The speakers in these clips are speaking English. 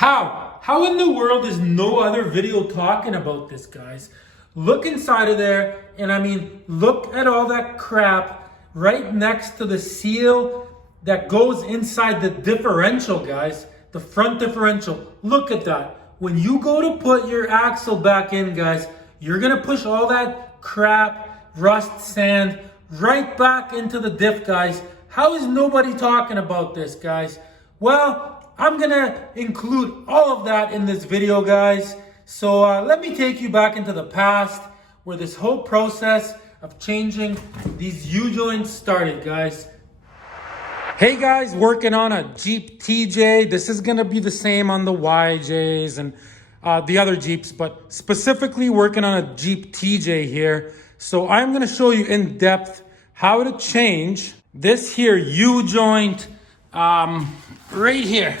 How in the world is no other video talking about this, guys? Look inside of there, and I mean, look at all that crap right next to the seal that goes inside the differential, guys. The front differential. Look at that. When you go to put your axle back in, guys, you're gonna push all that crap, rust, sand, right back into the diff, guys. How is nobody talking about this, guys? Well, I'm gonna include all of that in this video, guys. So let me take you back into the past where this whole process of changing these U-joints started, guys. Hey guys, working on a Jeep TJ. This is gonna be the same on the YJs and the other Jeeps, but specifically working on a Jeep TJ here. So I'm gonna show you in depth how to change this here U-joint right here.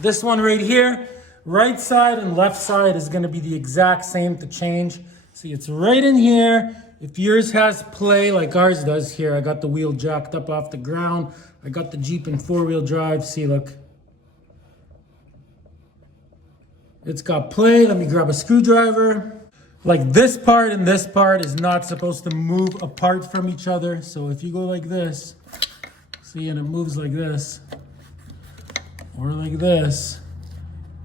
This one right here, right side and left side is gonna be the exact same to change. See, it's right in here. If yours has play like ours does here, I got the wheel jacked up off the ground. I got the Jeep in 4-wheel drive. See, look. It's got play. Let me grab a screwdriver. Like this part and this part is not supposed to move apart from each other. So if you go like this, see, and it moves like this, or like this,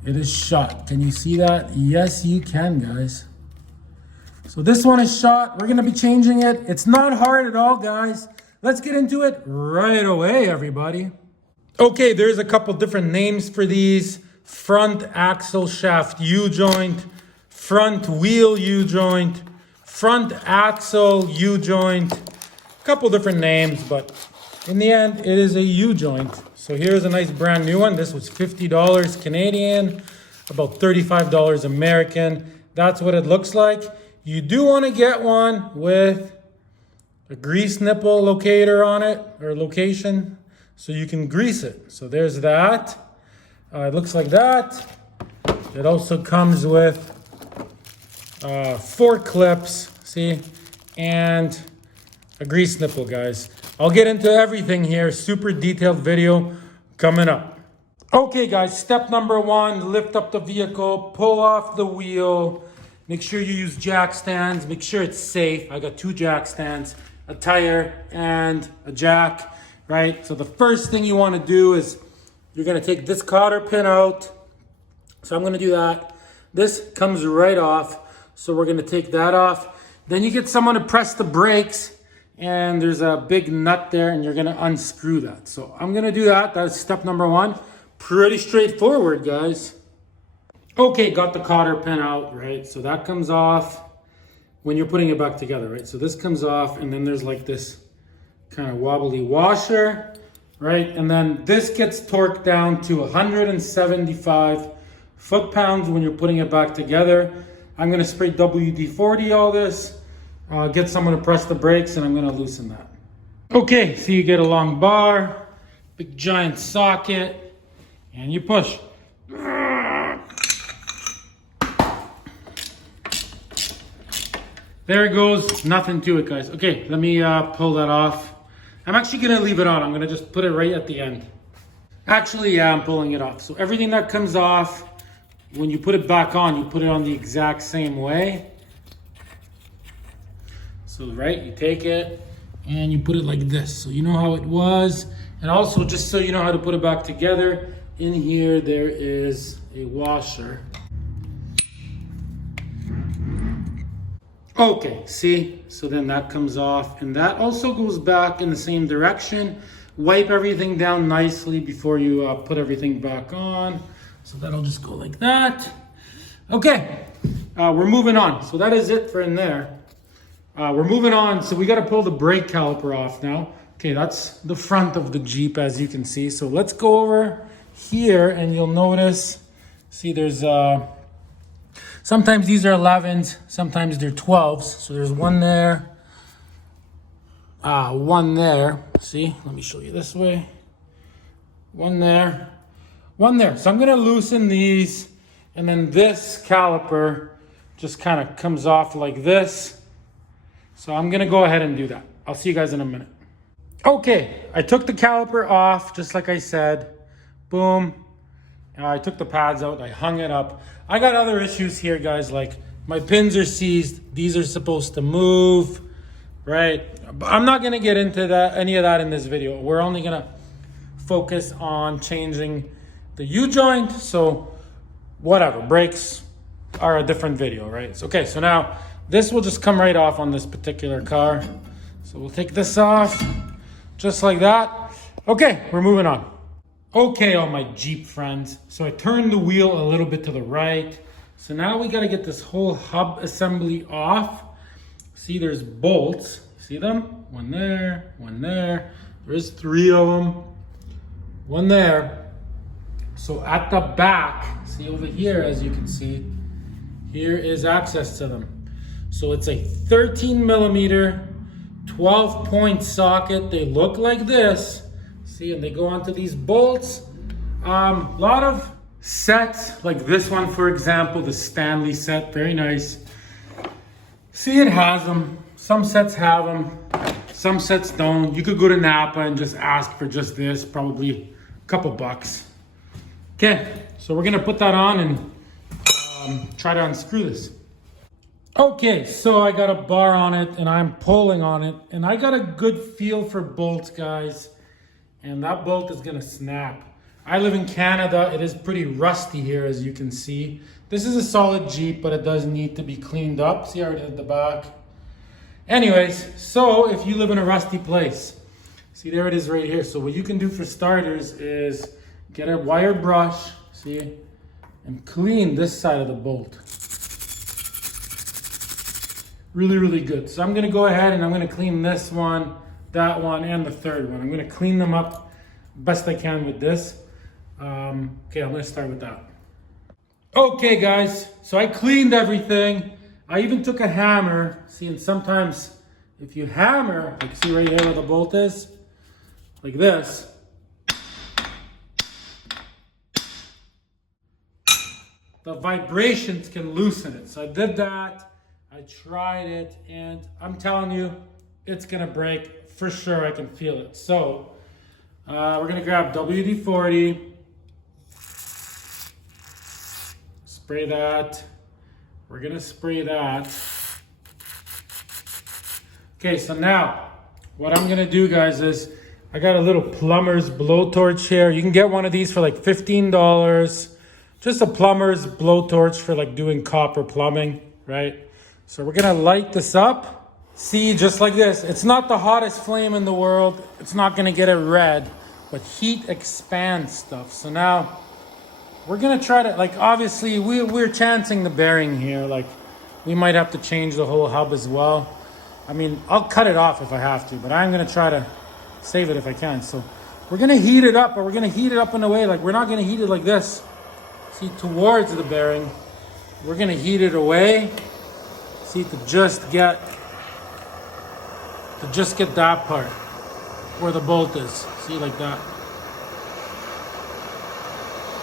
it is shot. Can you see that? Yes, you can, guys. So this one is shot. We're gonna be changing it. It's not hard at all, guys. Let's get into it right away, everybody. Okay, there's a couple different names for these. Front axle shaft U-joint, front wheel U-joint, front axle U-joint. Couple different names, but in the end, it is a U-joint. So here's a nice brand new one. This was $50 Canadian, about $35 American. That's what it looks like. You do want to get one with a grease nipple locator on it, or location, so you can grease it. So there's that. It looks like that. It also comes with 4 clips, see, and a grease nipple, guys. I'll get into everything here, super detailed video coming up. Okay, guys, step number 1, lift up the vehicle, pull off the wheel. Make sure you use jack stands, make sure it's safe. I got 2 jack stands, a tire and a jack, right? So the first thing you want to do is you're going to take this cotter pin out. So I'm going to do that. This comes right off. So we're going to take that off. Then you get someone to press the brakes, and there's a big nut there, and you're going to unscrew that. So I'm going to do that. That's step number 1. Pretty straightforward, guys. Okay, got the cotter pin out, right? So that comes off when you're putting it back together, right? So this comes off, and then there's like this kind of wobbly washer, right? And then this gets torqued down to 175 foot-pounds when you're putting it back together. I'm gonna spray WD-40 all this, get someone to press the brakes, and I'm gonna loosen that. Okay, so you get a long bar, big giant socket, and you push. There it goes, nothing to it, guys. Okay, let me pull that off. I'm actually gonna leave it on. I'm gonna just put it right at the end. Actually, yeah, I'm pulling it off. So everything that comes off, when you put it back on, you put it on the exact same way. So, right, you take it and you put it like this. So you know how it was. And also, just so you know how to put it back together, in here there is a washer. Okay, see, so then that comes off, and that also goes back in the same direction. Wipe everything down nicely before you put everything back on. So that'll just go like that. Okay, we're moving on. So that is it for in there. We're moving on, so we gotta pull the brake caliper off now. Okay, that's the front of the Jeep, as you can see. So let's go over here, and you'll notice, see, there's sometimes these are 11s, sometimes they're 12s. So there's one there, one there. See, let me show you this way. One there, one there. So I'm gonna loosen these, and then this caliper just kind of comes off like this. So I'm gonna go ahead and do that. I'll see you guys in a minute. Okay, I took the caliper off, just like I said. Boom. I took the pads out, I hung it up. I got other issues here, guys, like my pins are seized. These are supposed to move, right? But I'm not gonna get into any of that in this video. We're only gonna focus on changing the U-joint. So whatever, brakes are a different video, right? Okay, so now this will just come right off on this particular car. So we'll take this off just like that. Okay, we're moving on. Okay, all my Jeep friends. So I turned the wheel a little bit to the right. So now we gotta get this whole hub assembly off. See, there's bolts. See them? One there, one there. There's 3 of them. One there. So at the back, see over here, as you can see, here is access to them. So it's a 13 millimeter, 12-point socket. They look like this. See, and they go onto these bolts. A lot of sets, like this one, for example, the Stanley set, very nice. See, it has them. Some sets have them, some sets don't. You could go to Napa and just ask for just this, probably a couple bucks. Okay, so we're gonna put that on and try to unscrew this. Okay, so I got a bar on it and I'm pulling on it and I got a good feel for bolts, guys. And that bolt is gonna snap. I live in Canada. It is pretty rusty here, as you can see. This is a solid Jeep, but it does need to be cleaned up. See how it is at the back? Anyways, so if you live in a rusty place, see, there it is right here. So what you can do for starters is get a wire brush, see, and clean this side of the bolt. Really, really good. So I'm gonna go ahead and I'm gonna clean this one, that one, and the third one. I'm gonna clean them up best I can with this. Okay, I'm gonna start with that. Okay, guys, so I cleaned everything. I even took a hammer. See, and sometimes if you hammer, like see right here where the bolt is, like this, the vibrations can loosen it. So I did that, I tried it, and I'm telling you, it's gonna break for sure. I can feel it. So we're gonna grab WD-40, spray that. We're gonna spray that. Okay, so now what I'm gonna do, guys, is I got a little plumber's blowtorch here. You can get one of these for like $15. Just a plumber's blowtorch for like doing copper plumbing, right? So we're gonna light this up. See, just like this. It's not the hottest flame in the world. It's not gonna get it red, but heat expands stuff. So now we're gonna try to, like, obviously we're chancing the bearing here. Like, we might have to change the whole hub as well. I mean, I'll cut it off if I have to, but I'm gonna try to save it if I can. So we're gonna heat it up, but we're gonna heat it up in a way, like, we're not gonna heat it like this. See, towards the bearing. We're gonna heat it away. See, to just get that part where the bolt is. See, like that.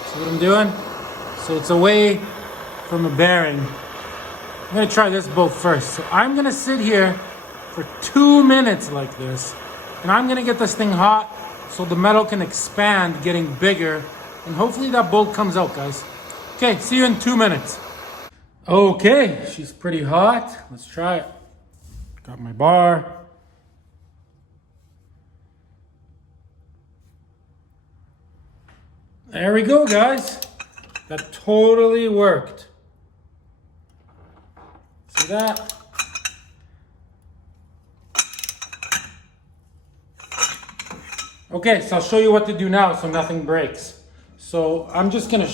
See what I'm doing? So it's away from the bearing. I'm gonna try this bolt first. So I'm gonna sit here for 2 minutes like this, and I'm gonna get this thing hot so the metal can expand, getting bigger, and hopefully that bolt comes out, guys. Okay, see you in 2 minutes. Okay, she's pretty hot. Let's try it. Got my bar. There we go, guys. That totally worked. See that? Okay, so I'll show you what to do now so nothing breaks. So I'm just gonna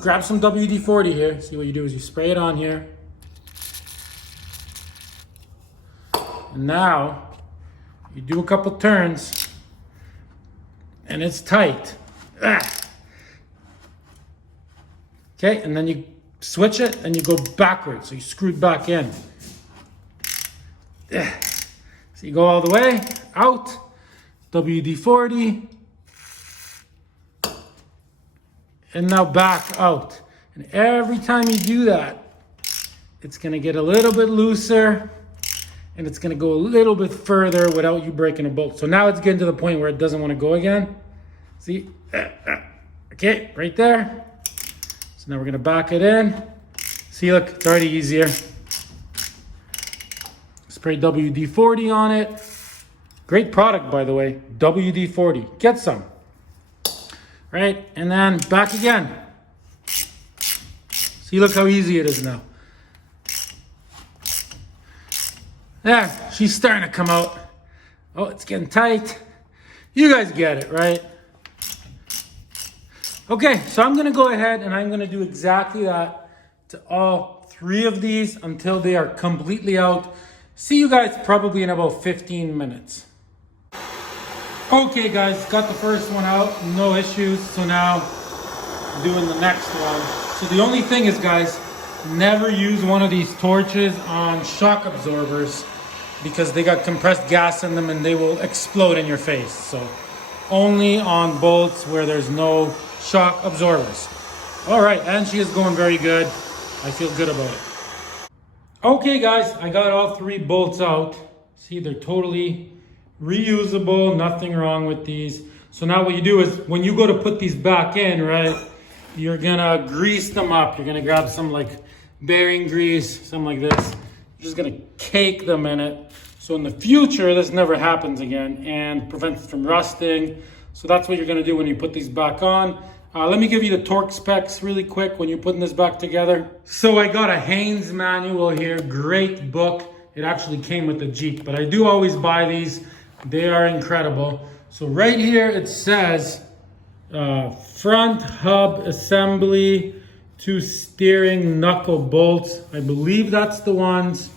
grab some WD-40 here. See, what you do is you spray it on here. And now you do a couple turns and it's tight. Okay, and then you switch it and you go backwards. So you screw it back in. So you go all the way out, WD-40, and now back out. And every time you do that, it's gonna get a little bit looser and it's gonna go a little bit further without you breaking a bolt. So now it's getting to the point where it doesn't wanna go again. See, I Okay, right there. So now we're gonna back it in. See, look, it's already easier. Spray WD-40 on it. Great product, by the way, WD-40. Get some. Right, and then back again. See, look how easy it is now. There, she's starting to come out. Oh, it's getting tight. You guys get it, right? Okay, so I'm gonna go ahead and I'm gonna do exactly that to all 3 of these until they are completely out. See you guys probably in about 15 minutes. Okay guys, got the first one out, no issues. So now I'm doing the next one. So the only thing is, guys, never use one of these torches on shock absorbers because they got compressed gas in them and they will explode in your face. So only on bolts where there's no shock absorbers. All right, and she is going very good. I feel good about it. Okay guys, I got all 3 bolts out. See, they're totally reusable, nothing wrong with these. So now what you do is when you go to put these back in, right, you're gonna grease them up. You're gonna grab some like bearing grease, something like this. You're just gonna cake them in it. So in the future, this never happens again and prevents it from rusting. So that's what you're gonna do when you put these back on. Let me give you the torque specs really quick when you're putting this back together. So I got a Haynes manual here, great book. It actually came with the Jeep, but I do always buy these. They are incredible. So right here it says front hub assembly to steering knuckle bolts. I believe that's the ones.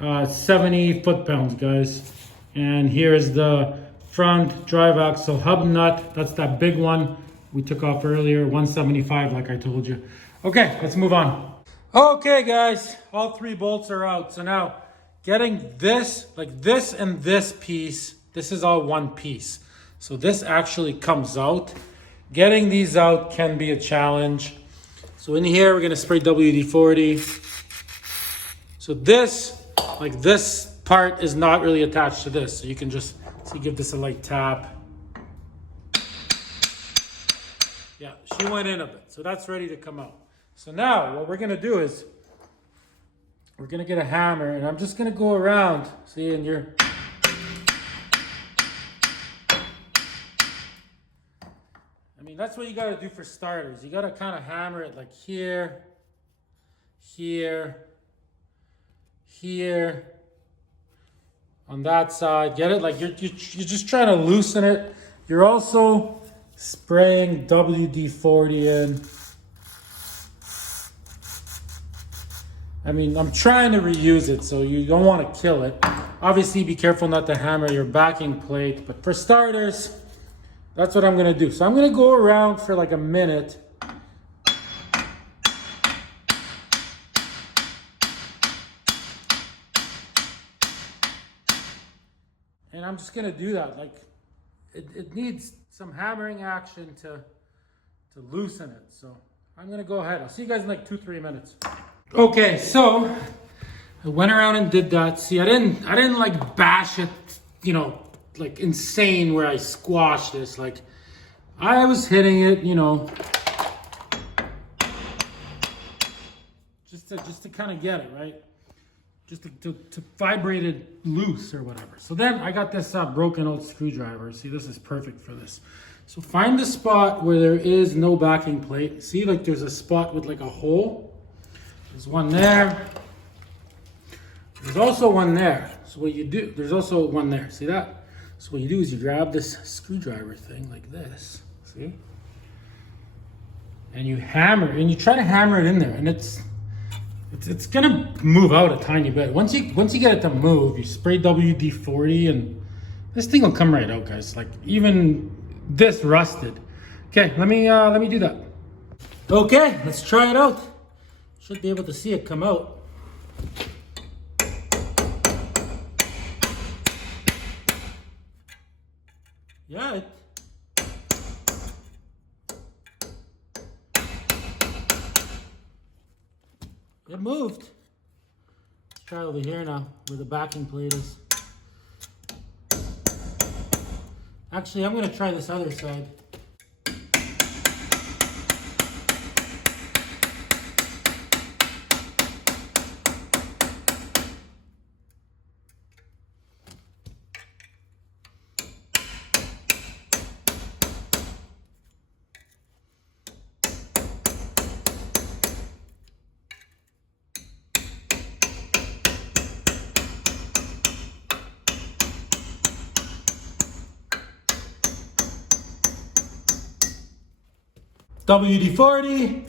70 foot-pounds, guys. And here's the front drive axle hub nut. That's that big one we took off earlier, 175 like I told you. Okay, let's move on. Okay guys, all 3 bolts are out. So now getting this, like this and this piece, this is all one piece. So this actually comes out. Getting these out can be a challenge. So in here, we're gonna spray WD-40. So this, like this part is not really attached to this. So you can just, see, give this a light tap. Yeah, she went in a bit. So that's ready to come out. So now what we're gonna do is, we're gonna get a hammer and I'm just gonna go around, see, and you're, I mean, that's what you gotta do for starters. You gotta kind of hammer it like here, here, here, on that side. Get it? Like you're just trying to loosen it. You're also spraying WD-40 in. I mean, I'm trying to reuse it, so you don't want to kill it. Obviously, be careful not to hammer your backing plate, but for starters, that's what I'm gonna do. So I'm gonna go around for like a minute. And I'm just gonna do that. Like, it needs some hammering action to loosen it. So I'm gonna go ahead. I'll see you guys in like 2-3 minutes. Okay, so I went around and did that. See, I didn't like bash it, you know, like insane where I squashed this. Like I was hitting it, you know, just to kind of get it right, just to vibrate it loose or whatever. So then I got this broken old screwdriver. See, this is perfect for this. So find the spot where there is no backing plate. See, like there's a spot with like a hole. There's one there. There's also one there. So what you do, there's also one there. See that? So what you do is you grab this screwdriver thing like this. See? And you hammer, and you try to hammer it in there, and it's gonna move out a tiny bit. Once you get it to move, you spray WD-40, and this thing will come right out, guys. Like even this rusted. Okay, let me do that. Okay, let's try it out. Should be able to see it come out. Yeah, it moved. Let's try over here now, where the backing plate is. Actually, I'm gonna try this other side. WD-40.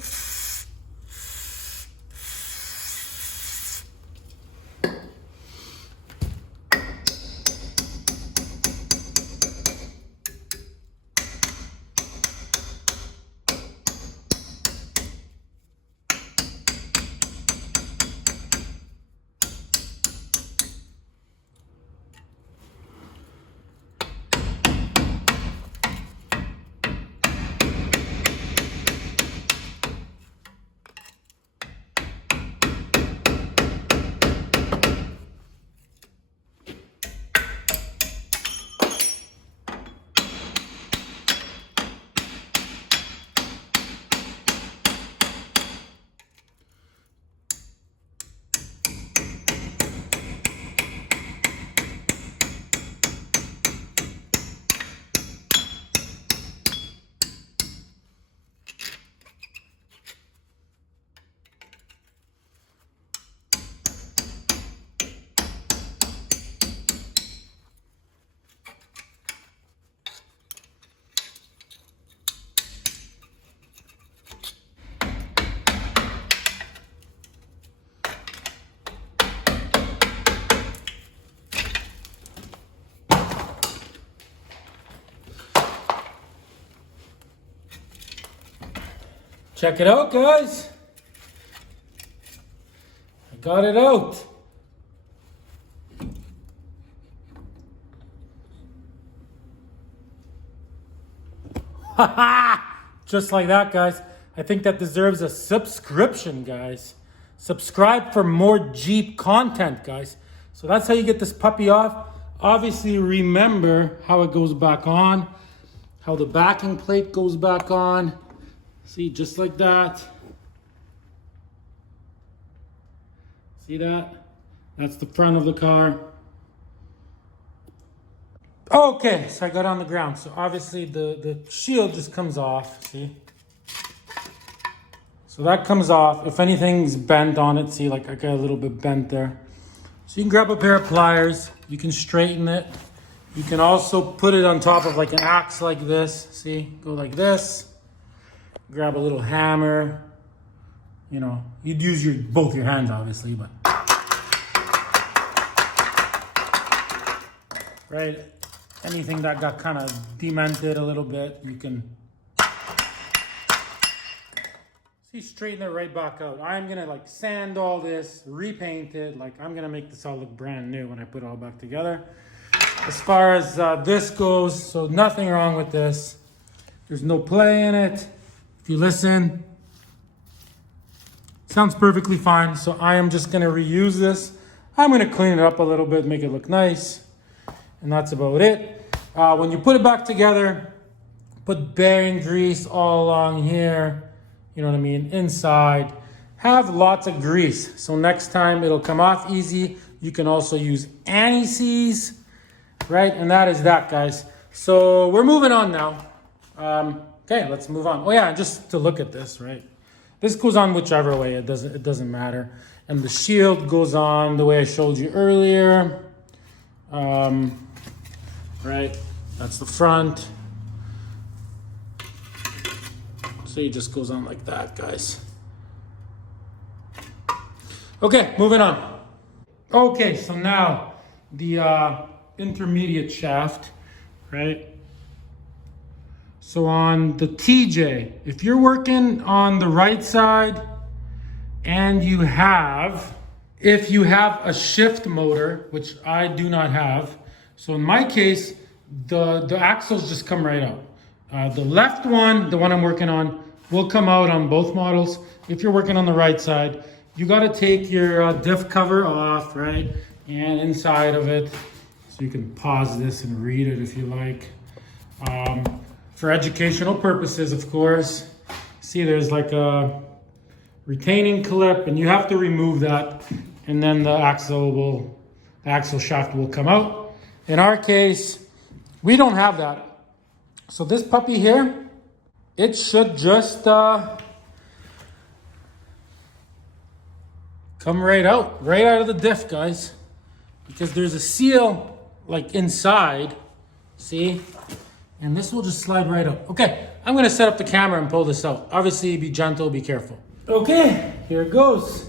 Check it out, guys. I got it out. Just like that, guys. I think that deserves a subscription, guys. Subscribe for more Jeep content, guys. So that's how you get this puppy off. Obviously, remember how it goes back on, how the backing plate goes back on. See, just like that. See that? That's the front of the car. Okay, so I got on the ground. So obviously the shield just comes off, see? So that comes off. If anything's bent on it, see, like I got a little bit bent there. So you can grab a pair of pliers. You can straighten it. You can also put it on top of like an axe like this. See, go like this. Grab a little hammer, you know, you'd use both your hands obviously, but right, anything that got kind of demented a little bit, you can see, straighten it right back out. I'm gonna like sand all this, repaint it, like I'm gonna make this all look brand new when I put it all back together. As far as this goes, so nothing wrong with this. There's no play in it. If you listen, sounds perfectly fine. So I am just gonna reuse this. I'm gonna clean it up a little bit, make it look nice. And that's about it. When you put it back together, put bearing grease all along here. You know what I mean? Inside. Have lots of grease. So next time it'll come off easy. You can also use anti-seize, right? And that is that, guys. So we're moving on now. Okay, let's move on. Oh yeah, just to look at this, right? This goes on whichever way, it doesn't matter. And the shield goes on the way I showed you earlier. Right, that's the front. So it just goes on like that, guys. Okay, moving on. Okay, so now the intermediate shaft, right? So on the TJ, if you're working on the right side and if you have a shift motor, which I do not have, so in my case, the axles just come right out. The left one, the one I'm working on, will come out on both models. If you're working on the right side, you gotta take your diff cover off, right? And inside of it, so you can pause this and read it if you like. For educational purposes, of course. See, there's like a retaining clip, and you have to remove that, and then the axle shaft will come out. In our case, we don't have that. So this puppy here, it should just come right out of the diff, guys, because there's a seal like inside, see? And this will just slide right out. Okay, I'm gonna set up the camera and pull this out. Obviously, be gentle, be careful. Okay, here it goes.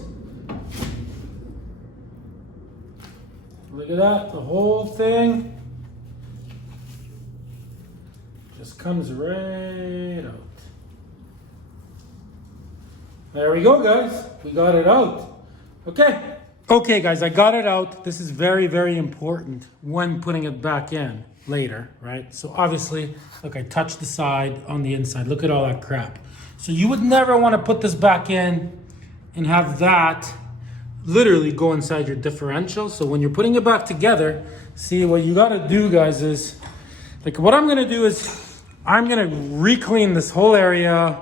Look at that, the whole thing just comes right out. There we go, guys. We got it out. Okay. Okay, guys, I got it out. This is very, very important when putting it back in later, right? So obviously, look, I touched the side on the inside. Look at all that crap. So you would never want to put this back in and have that literally go inside your differential. So when you're putting it back together, see what you got to do, guys, is like what I'm going to do is I'm going to re-clean this whole area.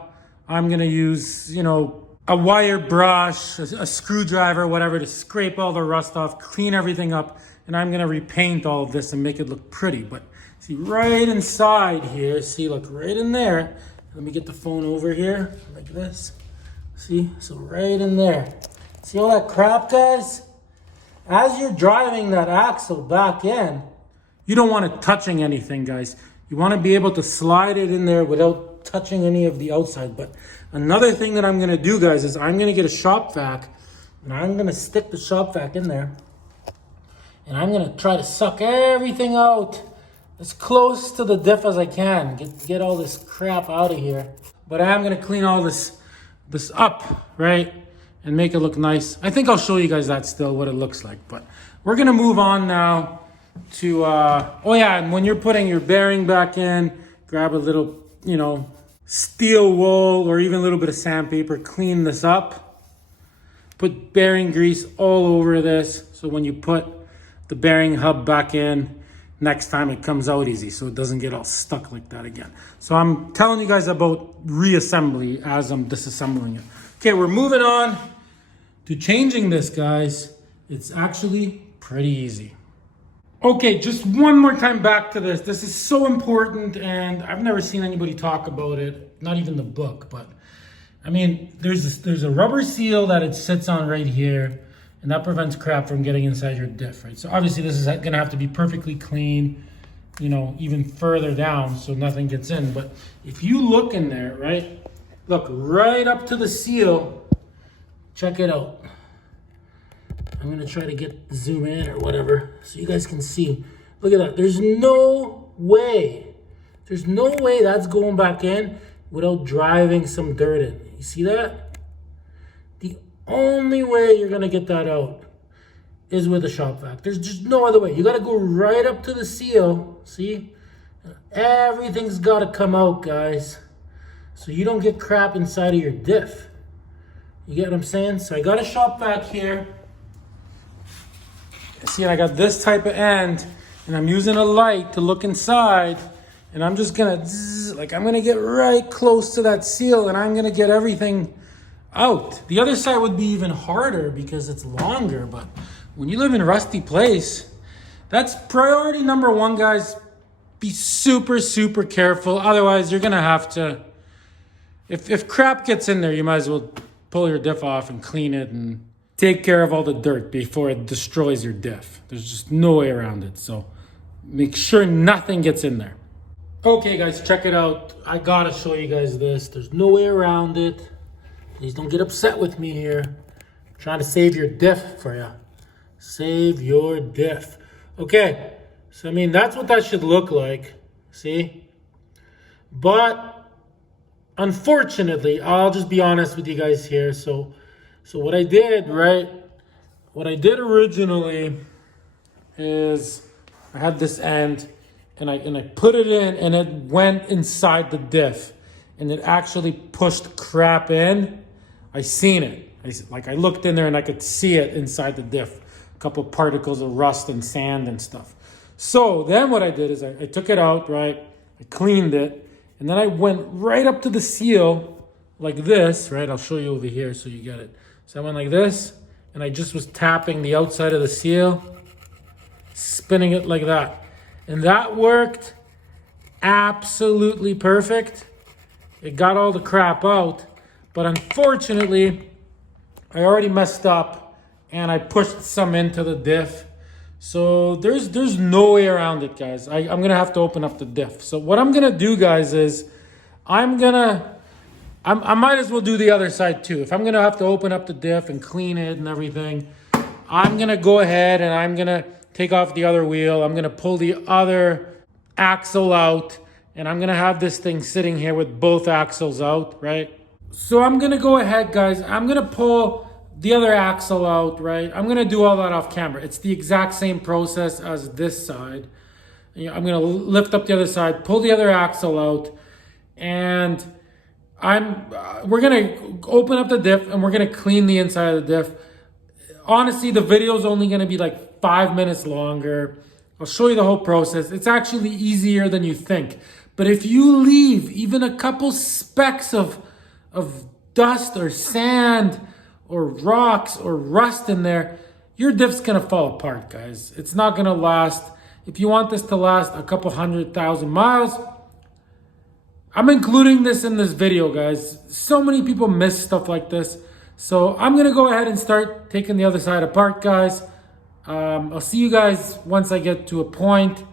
I'm going to use, you know, a wire brush, a screwdriver, whatever, to scrape all the rust off, clean everything up, and I'm going to repaint all of this and make it look pretty. But see right inside here, see, look right in there. Let me get the phone over here like this. See, so right in there. See all that crap, guys? As you're driving that axle back in, you don't want it touching anything, guys. You want to be able to slide it in there without touching any of the outside. But another thing that I'm going to do, guys, is I'm going to get a shop vac, and I'm going to stick the shop vac in there, and I'm going to try to suck everything out as close to the diff as I can. Get all this crap out of here. But I am going to clean all this up, right? And make it look nice. I think I'll show you guys that still, what it looks like. But we're gonna move on now to, oh yeah, and when you're putting your bearing back in, grab a little, you know, steel wool or even a little bit of sandpaper, clean this up. Put bearing grease all over this, so when you put the bearing hub back in, next time it comes out easy, so it doesn't get all stuck like that again. So I'm telling you guys about reassembly as I'm disassembling it. Okay, we're moving on to changing this, guys. It's actually pretty easy. Okay, just one more time back to this. This is so important, and I've never seen anybody talk about it, not even the book, but I mean, there's a rubber seal that it sits on right here, and that prevents crap from getting inside your diff, right? So obviously this is gonna have to be perfectly clean, you know, even further down so nothing gets in. But if you look in there, right? Look right up to the seal. Check it out. I'm gonna try to zoom in or whatever so you guys can see. Look at that. There's no way that's going back in without driving some dirt in. You see that? The only way you're gonna get that out is with a shop vac. There's just no other way. You gotta go right up to the seal. See? Everything's gotta come out, guys, so you don't get crap inside of your diff. You get what I'm saying? So I got a shop vac here. See, I got this type of end, and I'm using a light to look inside, and I'm just gonna, I'm gonna get right close to that seal, and I'm gonna get everything out. The other side would be even harder because it's longer, but when you live in a rusty place, that's priority number one, guys. Be super, super careful. Otherwise, you're gonna have to, if crap gets in there, you might as well pull your diff off and clean it and take care of all the dirt before it destroys your diff. There's just no way around it. So make sure nothing gets in there. Okay, guys, check it out. I gotta show you guys this. There's no way around it. Please don't get upset with me here. I'm trying to save your diff for you. Save your diff. Okay, so I mean, that's what that should look like. See? But unfortunately, I'll just be honest with you guys here. So what I did, right? What I did originally is I had this end, and I put it in, and it went inside the diff, and it actually pushed crap in. I seen it. I looked in there and I could see it inside the diff. A couple of particles of rust and sand and stuff. So then what I did is I took it out, right? I cleaned it, and then I went right up to the seal like this, right? I'll show you over here so you get it. So I went like this, and I just was tapping the outside of the seal, spinning it like that. And that worked absolutely perfect. It got all the crap out, but unfortunately, I already messed up, and I pushed some into the diff. So there's no way around it, guys. I'm gonna have to open up the diff. So what I'm gonna do, guys, is I might as well do the other side too. If I'm gonna have to open up the diff and clean it and everything, I'm gonna go ahead and I'm gonna take off the other wheel. I'm gonna pull the other axle out, and I'm gonna have this thing sitting here with both axles out, right? So I'm gonna go ahead, guys. I'm gonna pull the other axle out, right? I'm gonna do all that off camera. It's the exact same process as this side. I'm gonna lift up the other side, pull the other axle out, and we're gonna open up the diff and we're gonna clean the inside of the diff. Honestly, the video is only gonna be like 5 minutes longer. I'll show you the whole process. It's actually easier than you think. But if you leave even a couple specks of dust or sand or rocks or rust in there, your diff's gonna fall apart, guys. It's not gonna last. If you want this to last a couple 100,000 miles, I'm including this in this video, guys. So many people miss stuff like this. So I'm gonna go ahead and start taking the other side apart, guys. I'll see you guys once I get to a point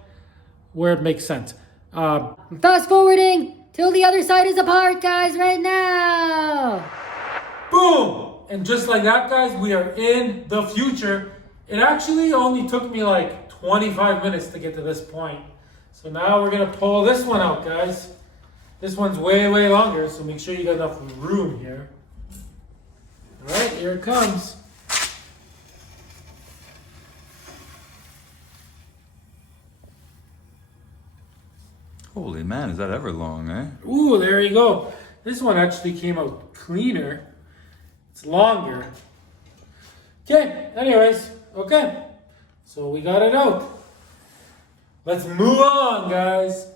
where it makes sense. I'm fast forwarding till the other side is apart, guys, right now. Boom! And just like that, guys, we are in the future. It actually only took me like 25 minutes to get to this point. So now we're gonna pull this one out, guys. This one's way, way longer, so make sure you got enough room here. All right, here it comes. Holy man, is that ever long, eh? Ooh, there you go. This one actually came out cleaner. It's longer. Okay, anyways, okay. So we got it out. Let's move on, guys.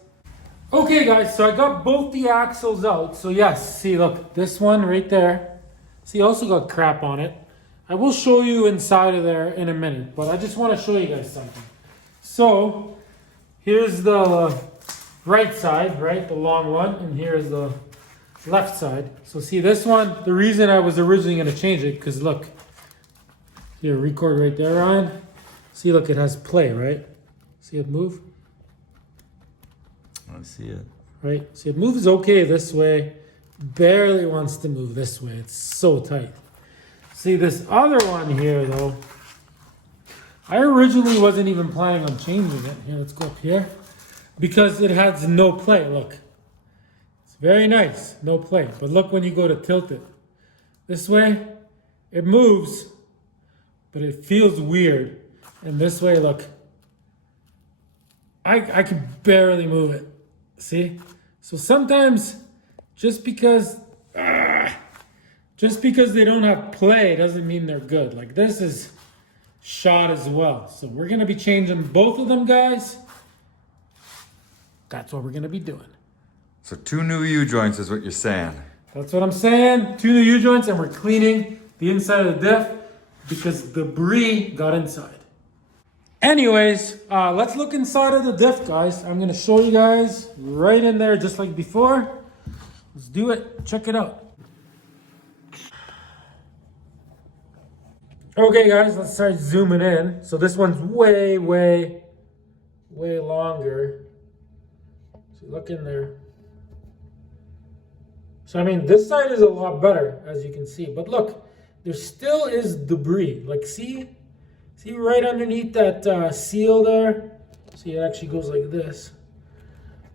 Okay, guys, so I got both the axles out. So yes, see, look, this one right there. See, also got crap on it. I will show you inside of there in a minute, but I just want to show you guys something. So here's the right side, right, the long one, and here's the left side. So see this one, the reason I was originally going to change it, because look, here, record right there, Ryan. See, look, it has play, right? See it move? I see it. Right? See, it moves okay this way, barely wants to move this way. It's so tight. See, this other one here, though, I originally wasn't even planning on changing it. Here, let's go up here. Because it has no play, look. It's very nice, no play. But look when you go to tilt it. This way, it moves, but it feels weird. And this way, look. I can barely move it. See? So sometimes, just because they don't have play doesn't mean they're good. Like this is shot as well. So we're going to be changing both of them, guys. That's what we're going to be doing. So 2 new U-joints is what you're saying. That's what I'm saying. 2 new U-joints, and we're cleaning the inside of the diff because debris got inside. Anyways, let's look inside of the diff, guys. I'm going to show you guys right in there just like before. Let's do it. Check it out. Okay, guys, let's start zooming in. So this one's way, way, way longer. So look in there. So, I mean, this side is a lot better, as you can see. But look, there still is debris. Like, see right underneath that seal there? See, it actually goes like this.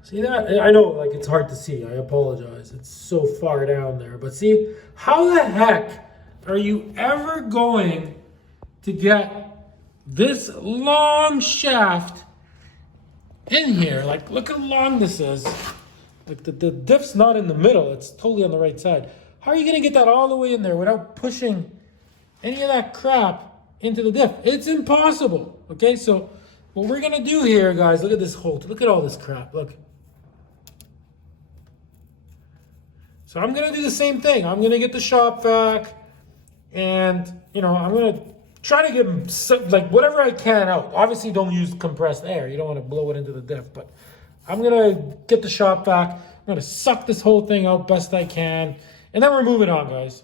See that? I know, like, it's hard to see. I apologize. It's so far down there. But see, how the heck are you ever going to get this long shaft in here? Like, look how long this is. Like, the diff's not in the middle. It's totally on the right side. How are you going to get that all the way in there without pushing any of that crap into the diff? It's impossible. Okay, so what we're going to do here, guys, look at this hole. Look at all this crap. Look. So I'm going to do the same thing. I'm going to get the shop vac, and, you know, I'm going to try to get some, like, whatever I can out. Obviously, don't use compressed air. You don't want to blow it into the diff, but I'm going to get the shop vac. I'm going to suck this whole thing out best I can, and then we're moving on, guys.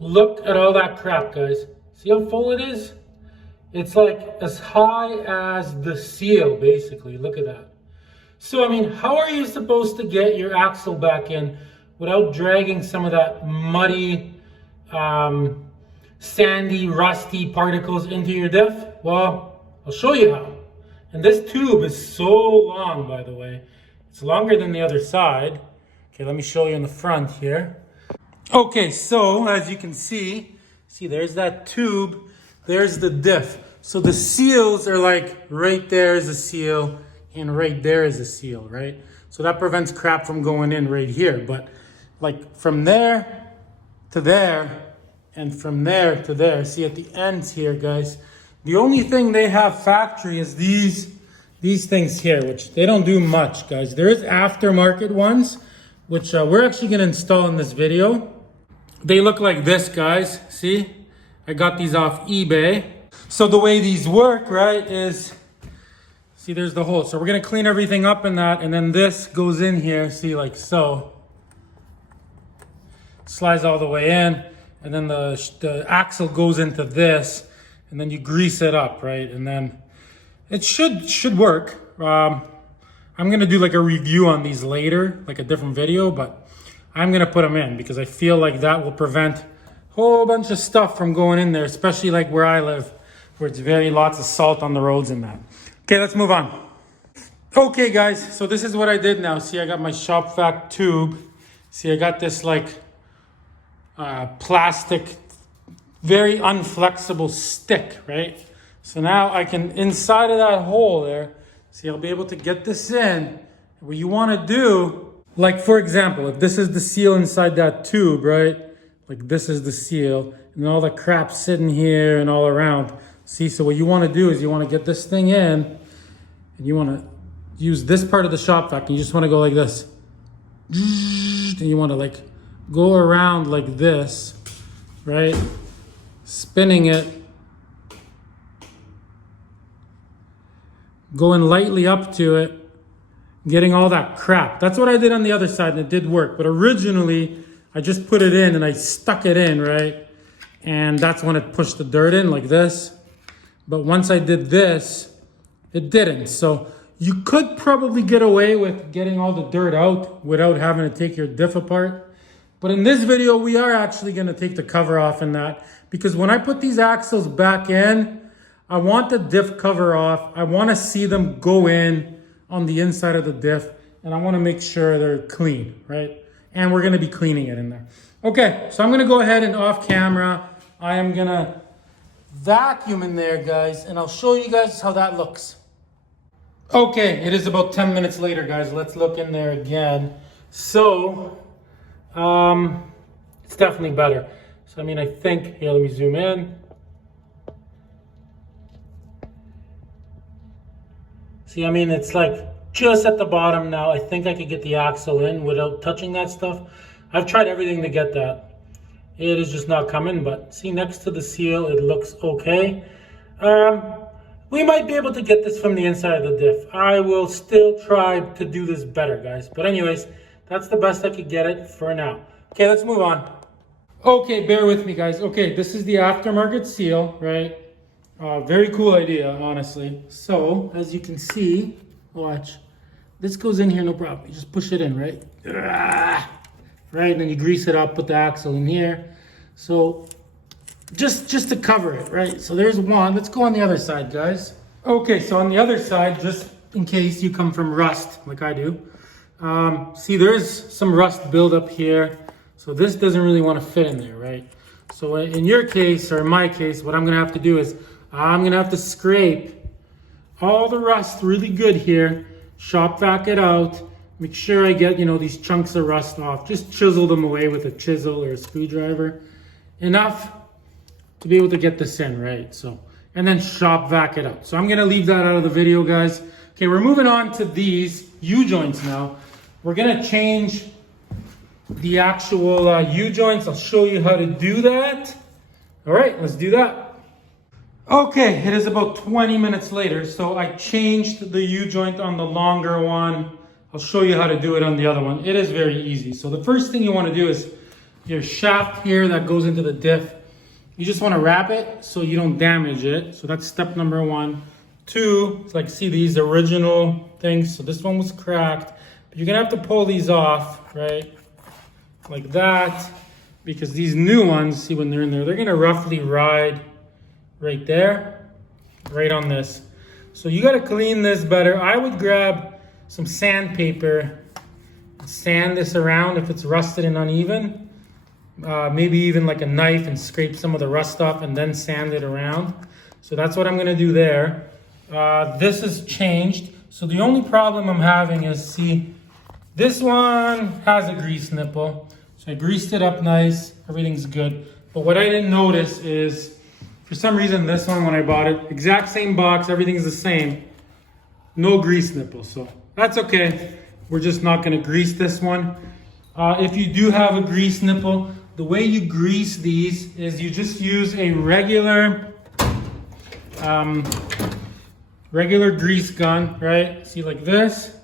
Look at all that crap, guys. See how full it is? It's like as high as the seal, basically. Look at that. So, I mean, how are you supposed to get your axle back in without dragging some of that muddy, sandy, rusty particles into your diff? Well, I'll show you how. And this tube is so long, by the way. It's longer than the other side. Okay, let me show you in the front here. Okay, so as you can see there's that tube, there's the diff. So the seals are like right there is a seal and right there is a seal, right? So that prevents crap from going in right here. But like from there to there and from there to there, see at the ends here, guys, the only thing they have factory is these things here, which they don't do much, guys. There is aftermarket ones, which we're actually gonna install in this video. They look like this, guys. See? I got these off eBay. So the way these work, right, is, see, there's the hole. So we're gonna clean everything up in that, and then this goes in here, see, like so. Slides all the way in, and then the axle goes into this, and then you grease it up, right? And then it should work. I'm gonna do like a review on these later, like a different video, but I'm gonna put them in because I feel like that will prevent a whole bunch of stuff from going in there, especially like where I live, where it's lots of salt on the roads and that. Okay, let's move on. Okay, guys, so this is what I did now. See, I got my shop vac tube. See, I got this like plastic, very unflexible stick, right? So now I can, inside of that hole there, see, I'll be able to get this in. What you wanna do, like for example, if this is the seal inside that tube, right? Like this is the seal, and all the crap sitting here and all around. See, so what you wanna do is you wanna get this thing in, and you wanna use this part of the shop vac, and you just wanna go like this. And you wanna like go around like this, right? Spinning it. Going lightly up to it, getting all that crap. That's what I did on the other side, and it did work. But originally, I just put it in and I stuck it in, right? And that's when it pushed the dirt in like this. But once I did this, it didn't. So you could probably get away with getting all the dirt out without having to take your diff apart. But in this video, we are actually gonna take the cover off in that, because when I put these axles back in, I want the diff cover off. I wanna see them go in on the inside of the diff, and I wanna make sure they're clean, right? And we're gonna be cleaning it in there. Okay, so I'm gonna go ahead and off camera, I am gonna vacuum in there, guys, and I'll show you guys how that looks. Okay, it is about 10 minutes later, guys. Let's look in there again. So, it's definitely better. So, I mean, I think, here, let me zoom in. See, I mean, it's like just at the bottom now. I think I could get the axle in without touching that stuff. I've tried everything to get that. It is just not coming, but see, next to the seal, it looks okay. We might be able to get this from the inside of the diff. I will still try to do this better, guys. But anyways, that's the best I could get it for now. Okay, let's move on. Okay, bear with me, guys. Okay, this is the aftermarket seal, right? Very cool idea, honestly. So, as you can see, watch. This goes in here, no problem. You just push it in, right? Right, and then you grease it up, put the axle in here. So, just to cover it, right? So there's one. Let's go on the other side, guys. Okay, so on the other side, just in case you come from rust, like I do. See, there's some rust buildup here. So this doesn't really want to fit in there, right? So in your case, or in my case, what I'm gonna have to do is, I'm gonna have to scrape all the rust really good here, shop vac it out, make sure I get, these chunks of rust off. Just chisel them away with a chisel or a screwdriver. Enough to be able to get this in, right? So, and then shop vac it out. So I'm gonna leave that out of the video, guys. Okay, we're moving on to these U-joints now. We're gonna change the actual U-joints. I'll show you how to do that. All right, let's do that. Okay, it is about 20 minutes later, so I changed the U-joint on the longer one. I'll show you how to do it on the other one. It is very easy. So the first thing you want to do is your shaft here that goes into the diff. You just want to wrap it so you don't damage it. So that's step number one. Two, it's like, see these original things. So this one was cracked. But you're gonna have to pull these off, right? Like that. Because these new ones, see when they're in there, they're gonna roughly ride right there, right on this. So you gotta clean this better. I would grab some sandpaper and sand this around if it's rusted and uneven. Maybe even like a knife and scrape some of the rust off and then sand it around. So that's what I'm gonna do there. This has changed. So the only problem I'm having is, see, this one has a grease nipple. So I greased it up nice, everything's good. But what I didn't notice is, for some reason, this one, when I bought it, exact same box, everything's the same, no grease nipple. So that's okay. We're just not gonna grease this one. If you do have a grease nipple, the way you grease these is you just use a regular grease gun, right? See, like this.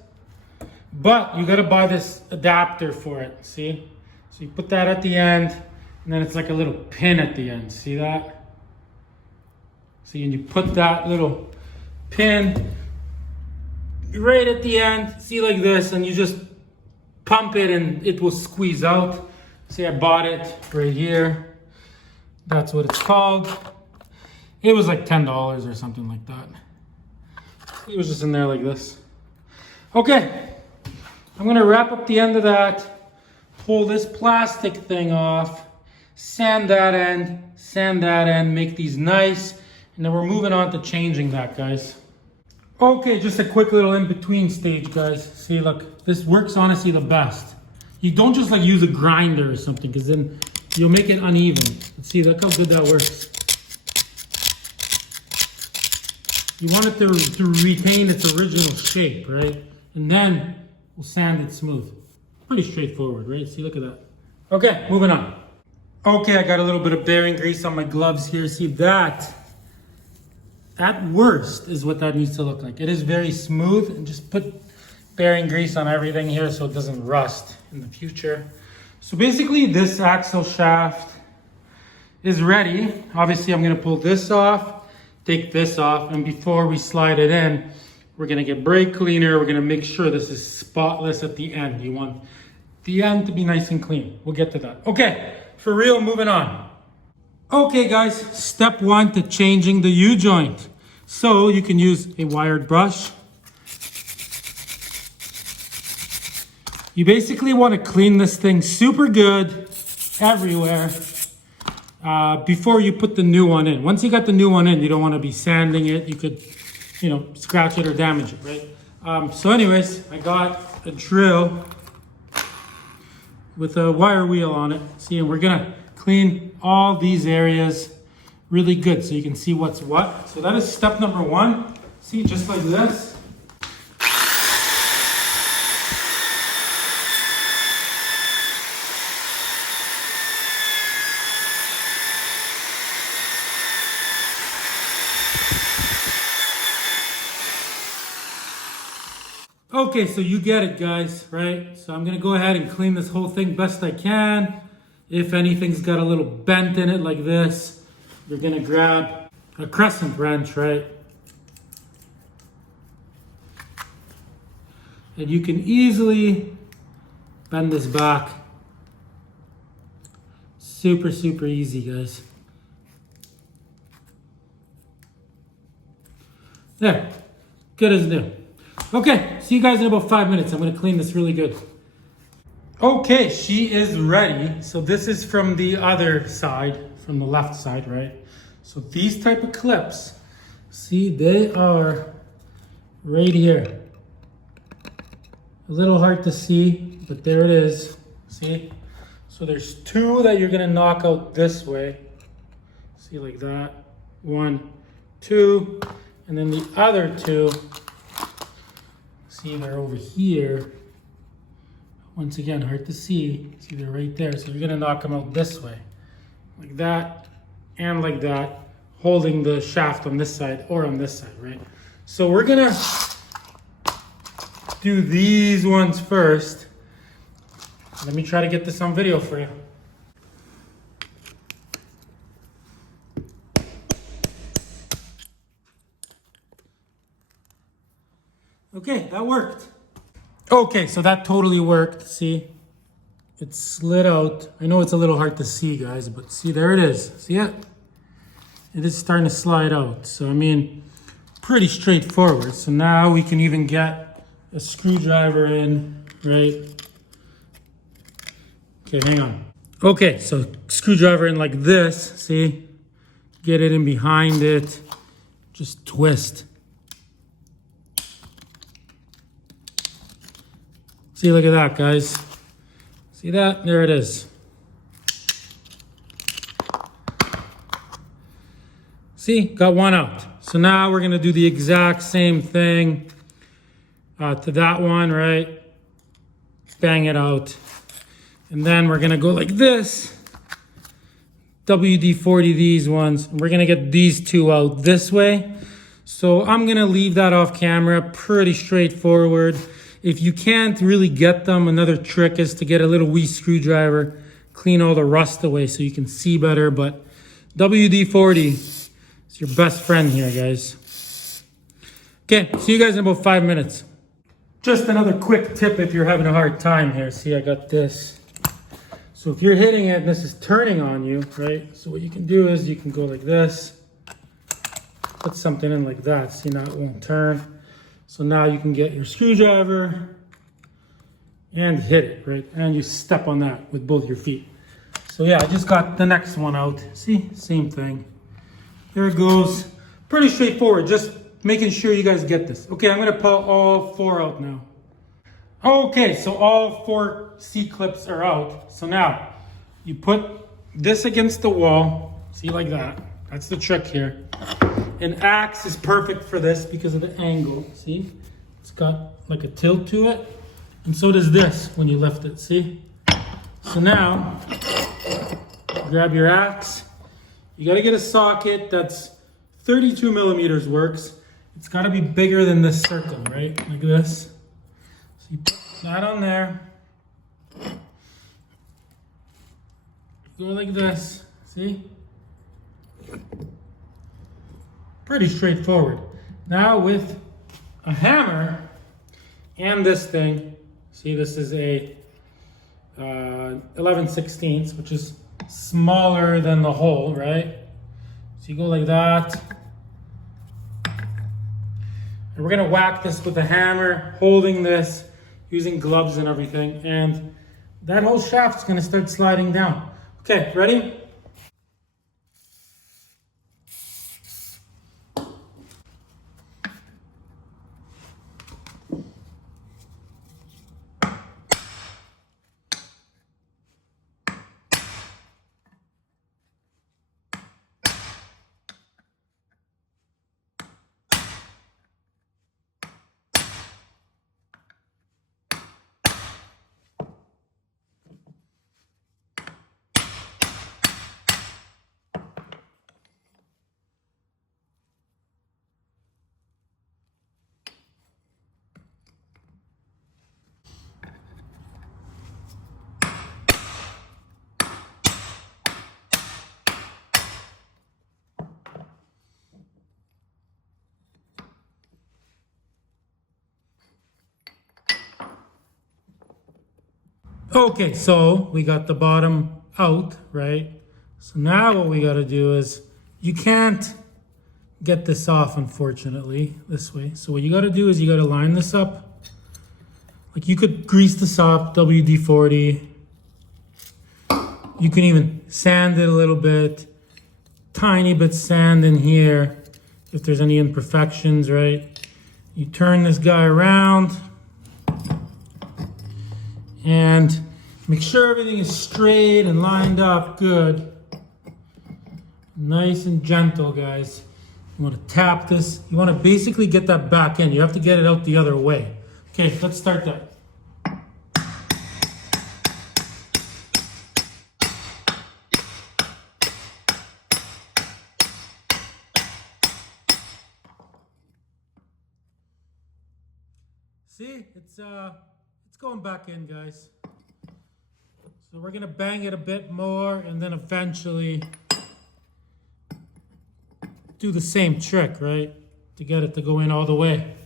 But you gotta buy this adapter for it, see? So you put that at the end, and then it's like a little pin at the end, see that? See, and you put that little pin right at the end, see, like this, and you just pump it and it will squeeze out. See, I bought it right here. That's what it's called. It was like $10 or something like that. It was just in there like this. Okay, I'm gonna wrap up the end of that, pull this plastic thing off, sand that end, make these nice, and then we're moving on to changing that, guys. Okay, just a quick little in-between stage, guys. See, look, this works honestly the best. You don't just like use a grinder or something, because then you'll make it uneven. See, look how good that works. You want it to retain its original shape, right? And then we'll sand it smooth. Pretty straightforward, right? See, look at that. Okay, moving on. Okay, I got a little bit of bearing grease on my gloves here. See that? At worst is what that needs to look like. It is very smooth, and just put bearing grease on everything here so it doesn't rust in the future. So basically this axle shaft is ready. Obviously I'm gonna pull this off, take this off, and before we slide it in, we're gonna get brake cleaner. We're gonna make sure this is spotless at the end. You want the end to be nice and clean. We'll get to that. Okay, for real, moving on. Okay guys, step one to changing the U-joint. So you can use a wired brush. You basically want to clean this thing super good everywhere before you put the new one in. Once you got the new one in, you don't want to be sanding it. You could, you know, scratch it or damage it, right? So anyways, I got a drill with a wire wheel on it. See, and we're gonna clean all these areas really good so you can see what's what. So that is step number one. See, just like this. Okay, so you get it, guys, right? So I'm gonna go ahead and clean this whole thing best I can. If anything's got a little bent in it like this, you're gonna grab a crescent wrench, right? And you can easily bend this back. Super, super easy, guys. There, good as new. Okay, see you guys in about 5 minutes. I'm gonna clean this really good. Okay, she is ready. So this is from the other side, from the left side, right? So these type of clips, see, they are right here. A little hard to see, but there it is, see? So there's two that you're gonna knock out this way. See, like that, 1, 2, and then the other two, see, they're over here. Once again, hard to see. See, they're right there. So you're gonna knock them out this way. Like that, and like that, holding the shaft on this side or on this side, right? So we're gonna do these ones first. Let me try to get this on video for you. Okay, that worked. Okay, so that totally worked. See? It slid out. I know it's a little hard to see, guys, but see, there it is. See it? It is starting to slide out. So, I mean, pretty straightforward. So now we can even get a screwdriver in, right? Okay, hang on. Okay, so screwdriver in like this, see? Get it in behind it. Just twist. See, look at that, guys. See that? There it is. See, got one out. So now we're gonna do the exact same thing to that one, right? Bang it out. And then we're gonna go like this. WD-40 these ones. And we're gonna get these two out this way. So I'm gonna leave that off camera, pretty straightforward. If you can't really get them, another trick is to get a little wee screwdriver, clean all the rust away so you can see better, but WD-40 is your best friend here, guys. Okay, see you guys in about 5 minutes. Just another quick tip if you're having a hard time here. See, I got this. So if you're hitting it and this is turning on you, right? So what you can do is you can go like this, put something in like that. See, now it won't turn. So now you can get your screwdriver and hit it, right? And you step on that with both your feet. So yeah, I just got the next one out. See, same thing. There it goes. Pretty straightforward, just making sure you guys get this. Okay, I'm gonna pull all 4 out now. Okay, so all 4 C-clips are out. So now, you put this against the wall, see, like that. That's the trick here. An axe is perfect for this because of the angle, see? It's got like a tilt to it, and so does this when you lift it, see? So now, grab your axe. You gotta get a socket that's 32 millimeters works. It's gotta be bigger than this circle, right? Like this. So you put that on there. Go like this, see? Pretty straightforward. Now with a hammer and this thing, see, this is a 11/16, which is smaller than the hole, right? So you go like that. And we're gonna whack this with a hammer, holding this, using gloves and everything, and that whole shaft's gonna start sliding down. Okay, ready? Okay, so we got the bottom out, right? So now what we gotta do is, you can't get this off, unfortunately, this way. So what you gotta do is you gotta line this up. Like, you could grease this up, WD-40. You can even sand it a little bit. Tiny bit sand in here if there's any imperfections, right? You turn this guy around and make sure everything is straight and lined up good. Nice and gentle, guys. You want to tap this. You want to basically get that back in. You have to get it out the other way. Okay, let's start that. See, it's going back in, guys. So we're gonna bang it a bit more and then eventually do the same trick, right? To get it to go in all the way.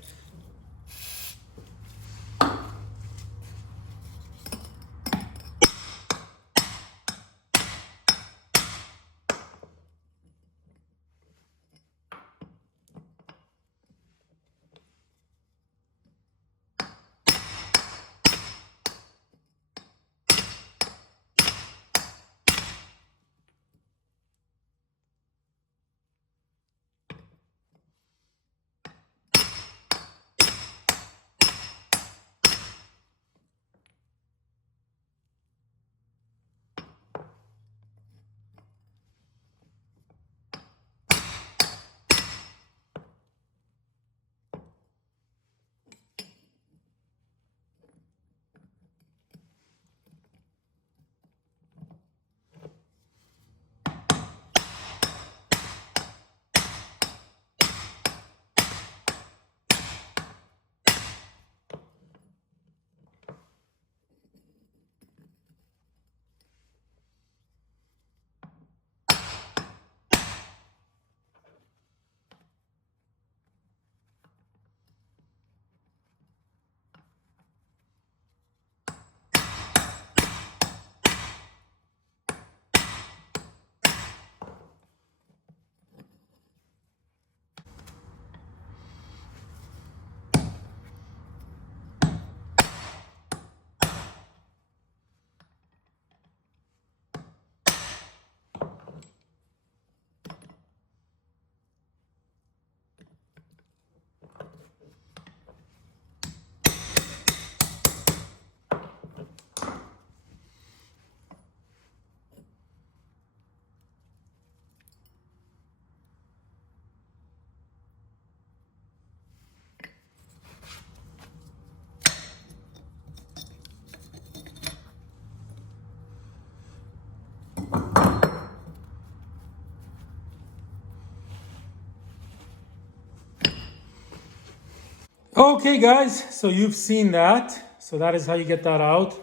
Okay guys, so you've seen that. So that is how you get that out.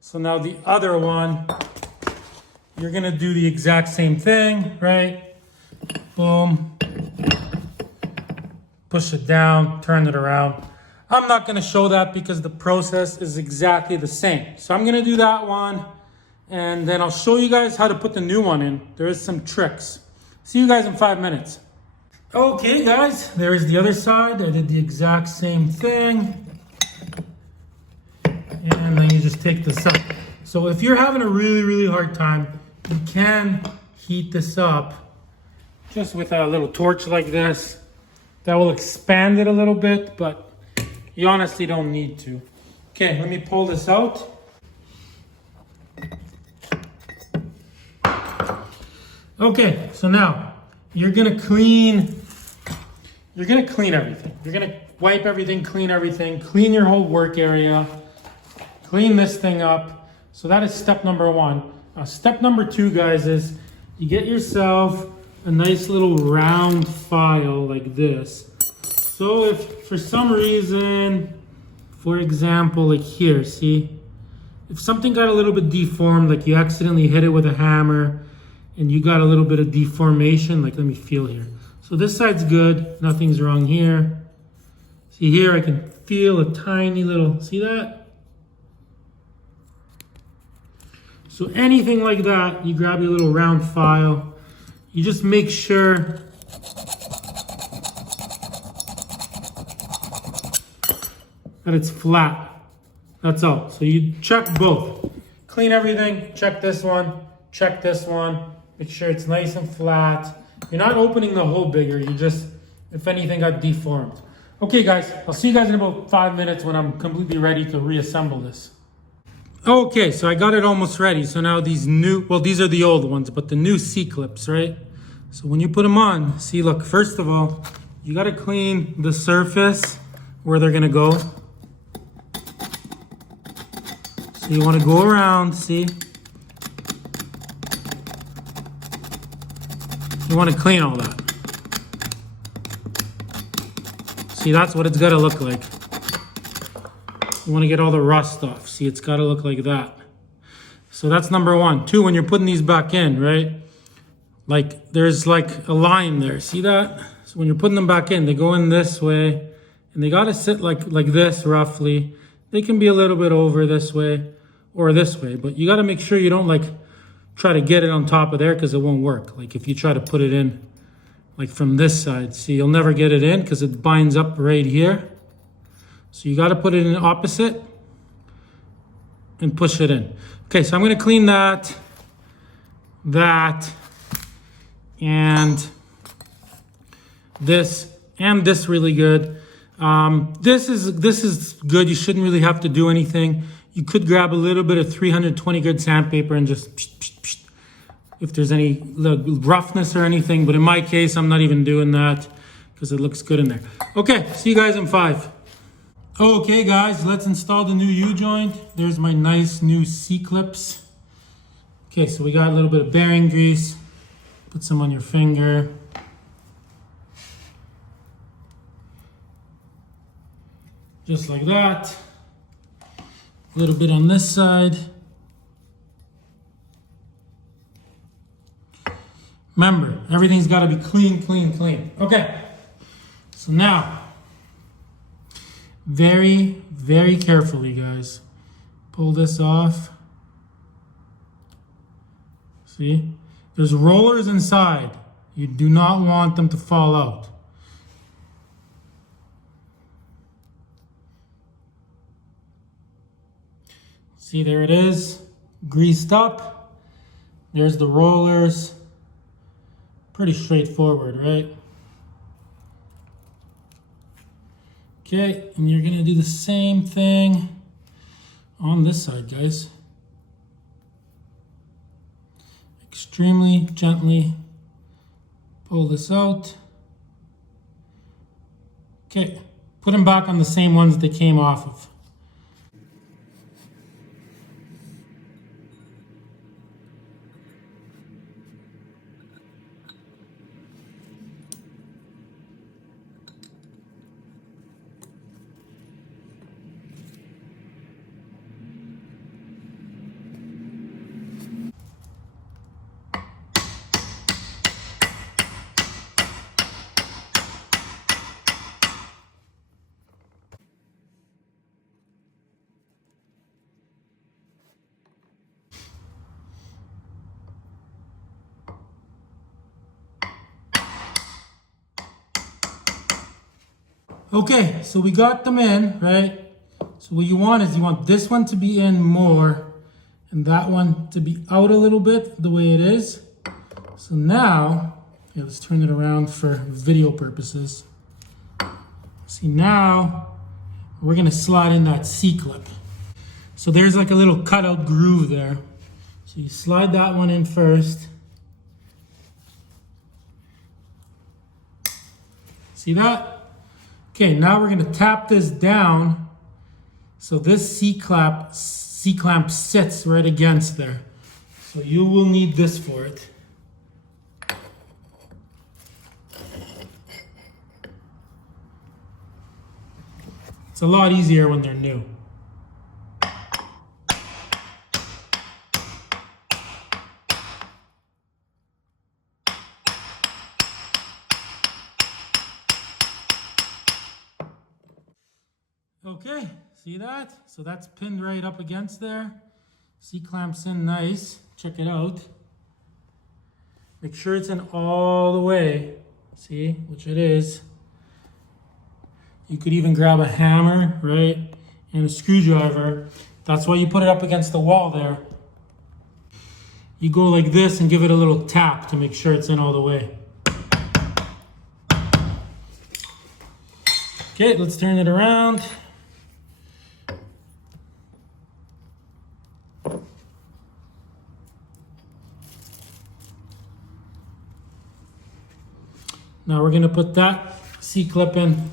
So now the other one, you're gonna do the exact same thing, right? Boom. Push it down, turn it around. I'm not gonna show that because the process is exactly the same. So I'm gonna do that one, and then I'll show you guys how to put the new one in. There is some tricks. See you guys in 5 minutes. Okay guys, there's the other side. I did the exact same thing. And then you just take this up. So if you're having a really hard time, you can heat this up just with a little torch like this. That will expand it a little bit, but you honestly don't need to. Okay, let me pull this out. Okay, so now you're gonna clean everything. You're gonna wipe everything, clean your whole work area, clean this thing up. So that is step number one. Step number two, guys, is you get yourself a nice little round file like this. So if for some reason, for example, like here, see? If something got a little bit deformed, like you accidentally hit it with a hammer and you got a little bit of deformation, like let me feel here. So this side's good, nothing's wrong here. See here, I can feel a tiny little, see that? So anything like that, you grab your little round file. You just make sure that it's flat. That's all. So you check both. Clean everything, check this one, make sure it's nice and flat. You're not opening the hole bigger, you just, if anything got deformed. Okay guys, I'll see you guys in about 5 minutes when I'm completely ready to reassemble this. Okay, so I got it almost ready. So now these new, well, these are the old ones, but the new C-clips, right? So when you put them on, see, look, first of all, you gotta clean the surface where they're gonna go. So you wanna go around, see? You wanna clean all that. See, that's what it's gotta look like. You want to get all the rust off. See, it's got to look like that. So that's number one. Two, when you're putting these back in, right? Like there's like a line there. See that? So when you're putting them back in, they go in this way and they got to sit like this roughly. They can be a little bit over this way or this way, but you got to make sure you don't like try to get it on top of there because it won't work. Like if you try to put it in like from this side, see, you'll never get it in because it binds up right here. So you got to put it in opposite and push it in. Okay, so I'm going to clean that, and this really good. This is good. You shouldn't really have to do anything. You could grab a little bit of 320 grit sandpaper and just if there's any roughness or anything. But in my case, I'm not even doing that because it looks good in there. Okay, see you guys in 5. Okay guys, let's install the new U-joint. There's my nice new C-clips. Okay, so we got a little bit of bearing grease. Put some on your finger. Just like that. A little bit on this side. Remember, everything's got to be clean. Okay, so now, very carefully, guys. Pull this off. See? There's rollers inside. You do not want them to fall out. See, there it is. Greased up. There's the rollers. Pretty straightforward, right? Okay, and you're gonna do the same thing on this side, guys. Extremely gently pull this out. Okay, put them back on the same ones they came off of. Okay, so we got them in, right? So what you want is you want this one to be in more and that one to be out a little bit the way it is. So now, okay, let's turn it around for video purposes. See, now we're gonna slide in that C-clip. So there's like a little cutout groove there. So you slide that one in first. See that? Okay, now we're gonna tap this down so this C-clamp sits right against there. So you will need this for it. It's a lot easier when they're new. Okay, see that? So that's pinned right up against there. C-clamps in nice. Check it out. Make sure it's in all the way. See, which it is. You could even grab a hammer, right? And a screwdriver. That's why you put it up against the wall there. You go like this and give it a little tap to make sure it's in all the way. Okay, let's turn it around. Now we're going to put that C-clip in.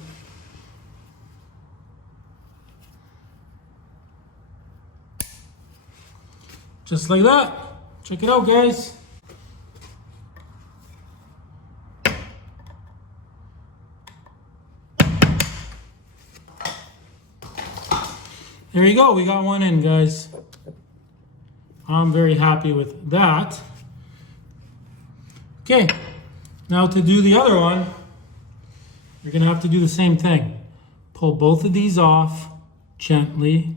Just like that. Check it out, guys. There you go. We got one in, guys. I'm very happy with that. Okay. Now to do the other one, you're going to have to do the same thing. Pull both of these off gently.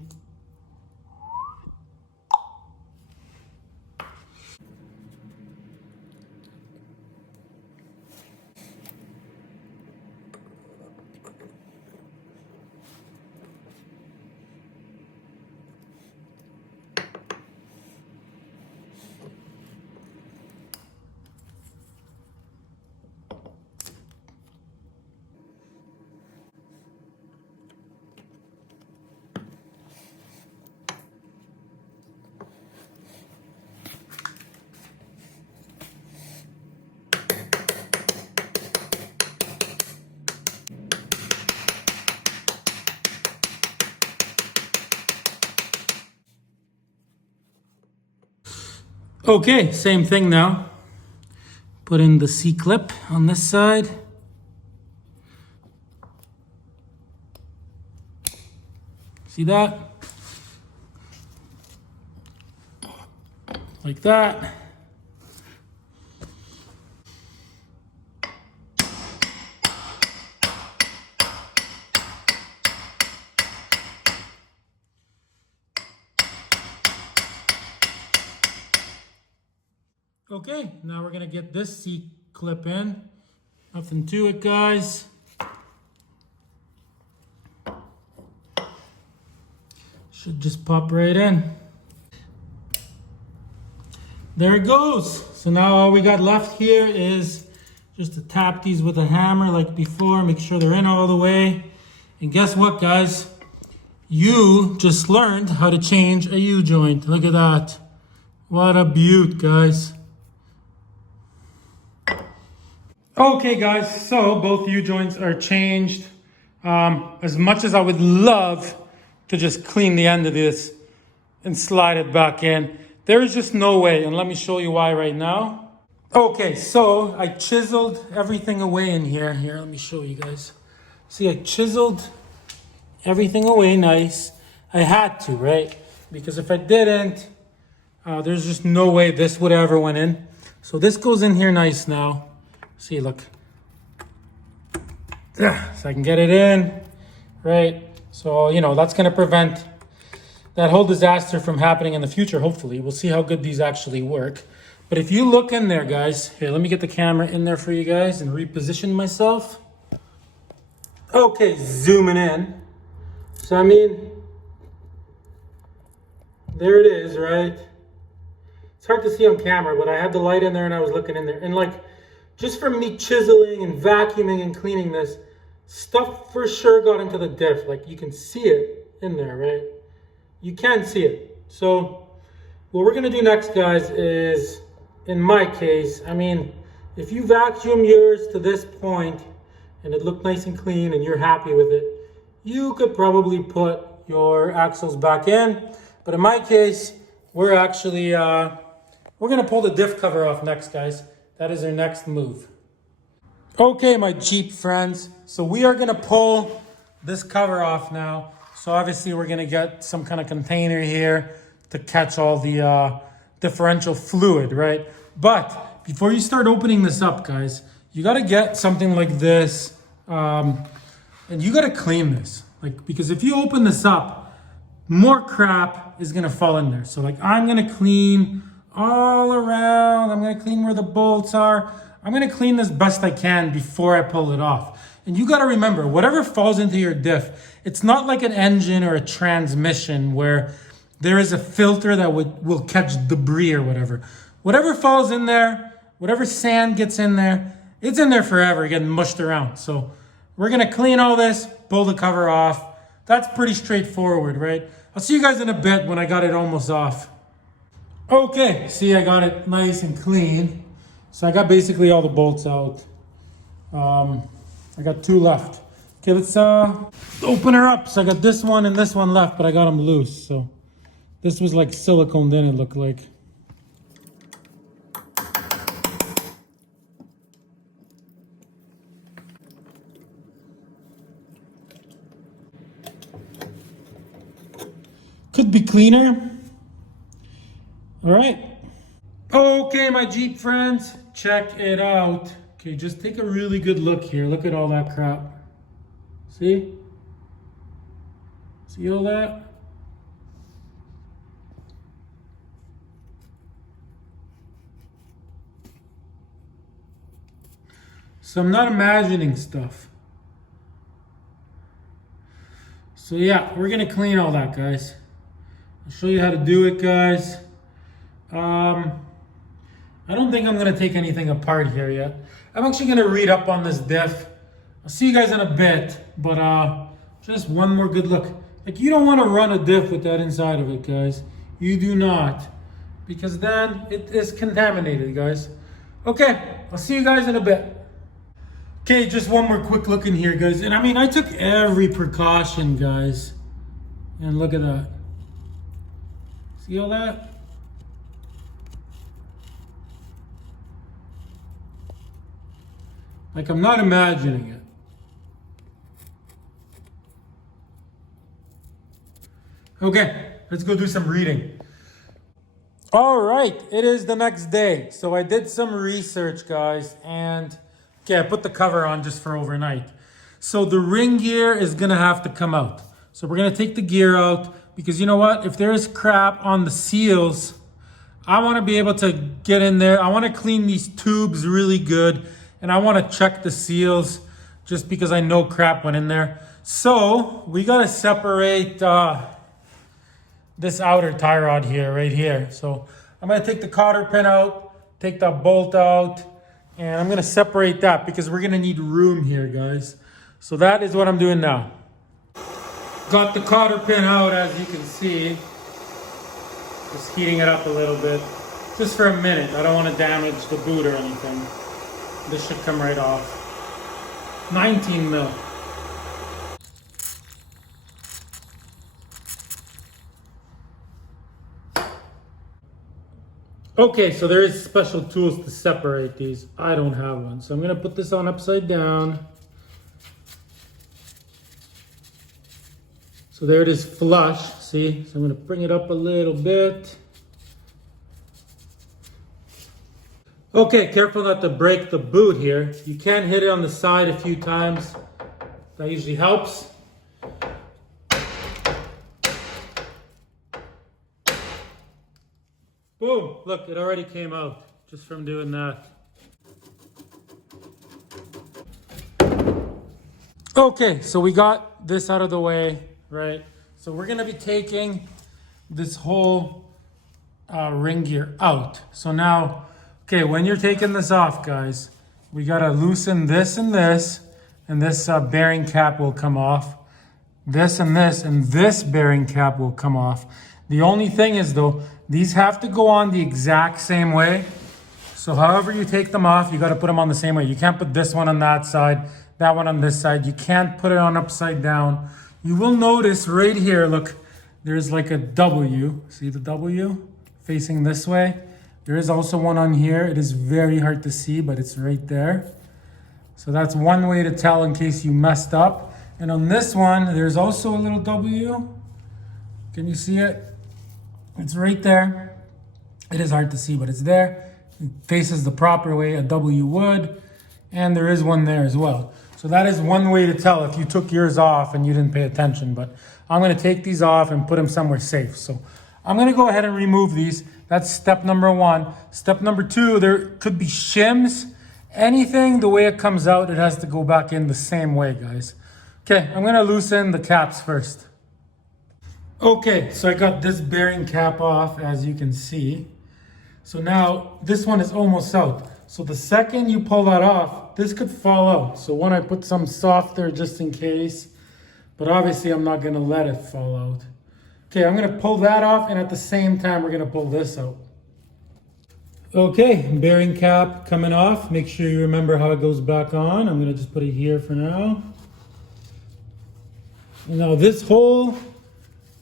Okay, same thing now. Put in the C-clip on this side. See that? Like that. Okay, now we're gonna get this C-clip in. Nothing to it, guys. Should just pop right in. There it goes. So now all we got left here is just to tap these with a hammer like before, make sure they're in all the way. And guess what, guys? You just learned how to change a U-joint. Look at that. What a beaut, guys. Okay, guys, so both U-joints are changed. As much as I would love to just clean the end of this and slide it back in, there is just no way, and let me show you why right now. Okay, so I chiseled everything away in here. Here, let me show you guys. See, I chiseled everything away nice. I had to, right? Because if I didn't, there's just no way this would ever went in. So this goes in here nice now. See, look. So I can get it in, right? So, you know, that's going to prevent that whole disaster from happening in the future, hopefully. We'll see how good these actually work. But if you look in there, guys, here, let me get the camera in there for you guys and reposition myself. Okay, zooming in. So I mean, there it is, right? It's hard to see on camera, but I had the light in there and I was looking in there. And like, just from me chiseling and vacuuming and cleaning this, stuff for sure got into the diff. Like you can see it in there, right? You can see it. So what we're gonna do next, guys, is, in my case, I mean, if you vacuum yours to this point and it looked nice and clean and you're happy with it, you could probably put your axles back in. But in my case, we're actually, we're gonna pull the diff cover off next, guys. That is our next move. Okay, my Jeep friends. So we are gonna pull this cover off now. So obviously we're gonna get some kind of container here to catch all the differential fluid, right? But before you start opening this up, guys, you gotta get something like this, and you gotta clean this. Like, because if you open this up, more crap is gonna fall in there. So like, I'm gonna clean all around. I'm gonna clean where the bolts are. I'm gonna clean this best I can before I pull it off. And you gotta remember, whatever falls into your diff, it's not like an engine or a transmission where there is a filter that will catch debris or whatever. Whatever falls in there, whatever sand gets in there, it's in there forever, getting mushed around. So we're gonna clean all this, pull the cover off. That's pretty straightforward, right? I'll see you guys in a bit when I got it almost off. Okay, see, I got it nice and clean. So I got basically all the bolts out. I got 2 left. Okay, let's open her up. So I got this one and this one left, but I got them loose. So this was like silicone, then it looked like. Could be cleaner. All right. Okay, my Jeep friends, check it out. Okay, just take a really good look here. Look at all that crap. See? See all that? So I'm not imagining stuff. So yeah, we're gonna clean all that, guys. I'll show you how to do it, guys. I don't think I'm gonna take anything apart here yet. I'm actually gonna read up on this diff. I'll see you guys in a bit, but just one more good look. Like, you don't wanna run a diff with that inside of it, guys. You do not, because then it is contaminated, guys. Okay, I'll see you guys in a bit. Okay, just one more quick look in here, guys. And I mean, I took every precaution, guys. And look at that. See all that? Like, I'm not imagining it. Okay, let's go do some reading. All right, it is the next day. So I did some research, guys, and okay, I put the cover on just for overnight. So the ring gear is gonna have to come out. So we're gonna take the gear out because you know what? If there is crap on the seals, I wanna be able to get in there. I wanna clean these tubes really good, and I wanna check the seals just because I know crap went in there. So we gotta separate this outer tie rod here, right here. So I'm gonna take the cotter pin out, take that bolt out, and I'm gonna separate that because we're gonna need room here, guys. So that is what I'm doing now. Got the cotter pin out, as you can see. Just heating it up a little bit, just for a minute. I don't wanna damage the boot or anything. This should come right off. 19 mil. Okay, so there is special tools to separate these. I don't have one. So I'm gonna put this on upside down. So there it is flush, see? So I'm gonna bring it up a little bit. Okay, careful not to break the boot here. You can hit it on the side a few times. That usually helps. Boom, look, it already came out just from doing that. Okay, so we got this out of the way, right? So we're gonna be taking this whole ring gear out. So now, okay, when you're taking this off, guys, we gotta loosen this, and this bearing cap will come off. This, and this bearing cap will come off. The only thing is though, these have to go on the exact same way. So however you take them off, you gotta put them on the same way. You can't put this one on that side, that one on this side. You can't put it on upside down. You will notice right here, look, there's like a W. See the W facing this way? There is also one on here. It is very hard to see, but it's right there. So that's one way to tell in case you messed up. And on this one, there's also a little W. Can you see it? It's right there. It is hard to see, but it's there. It faces the proper way a W would. And there is one there as well. So that is one way to tell if you took yours off and you didn't pay attention. But I'm gonna take these off and put them somewhere safe. So I'm gonna go ahead and remove these. That's step number one. Step number two, there could be shims. Anything, the way it comes out, it has to go back in the same way, guys. Okay, I'm gonna loosen the caps first. Okay, so I got this bearing cap off, as you can see. So now, this one is almost out. So the second you pull that off, this could fall out. So one, I put some softer just in case, but obviously I'm not gonna let it fall out. Okay, I'm gonna pull that off, and at the same time, we're gonna pull this out. Okay, bearing cap coming off. Make sure you remember how it goes back on. I'm gonna just put it here for now. And now this whole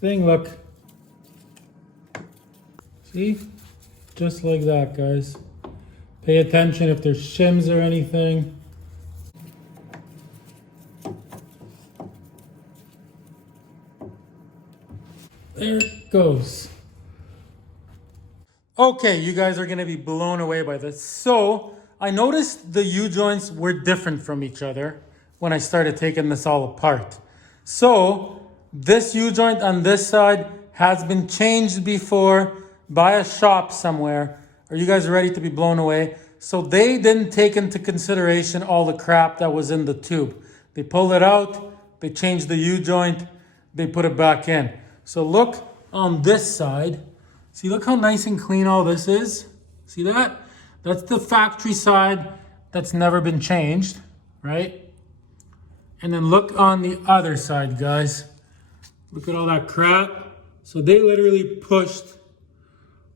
thing, look. See? Just like that, guys. Pay attention if there's shims or anything. There it goes. Okay, you guys are gonna be blown away by this. So, I noticed the U-joints were different from each other when I started taking this all apart. So, this U-joint on this side has been changed before by a shop somewhere. Are you guys ready to be blown away? So they didn't take into consideration all the crap that was in the tube. They pulled it out, they changed the U-joint, they put it back in. So look on this side. See, look how nice and clean all this is. See that? That's the factory side that's never been changed, right? And then look on the other side, guys. Look at all that crap. So they literally pushed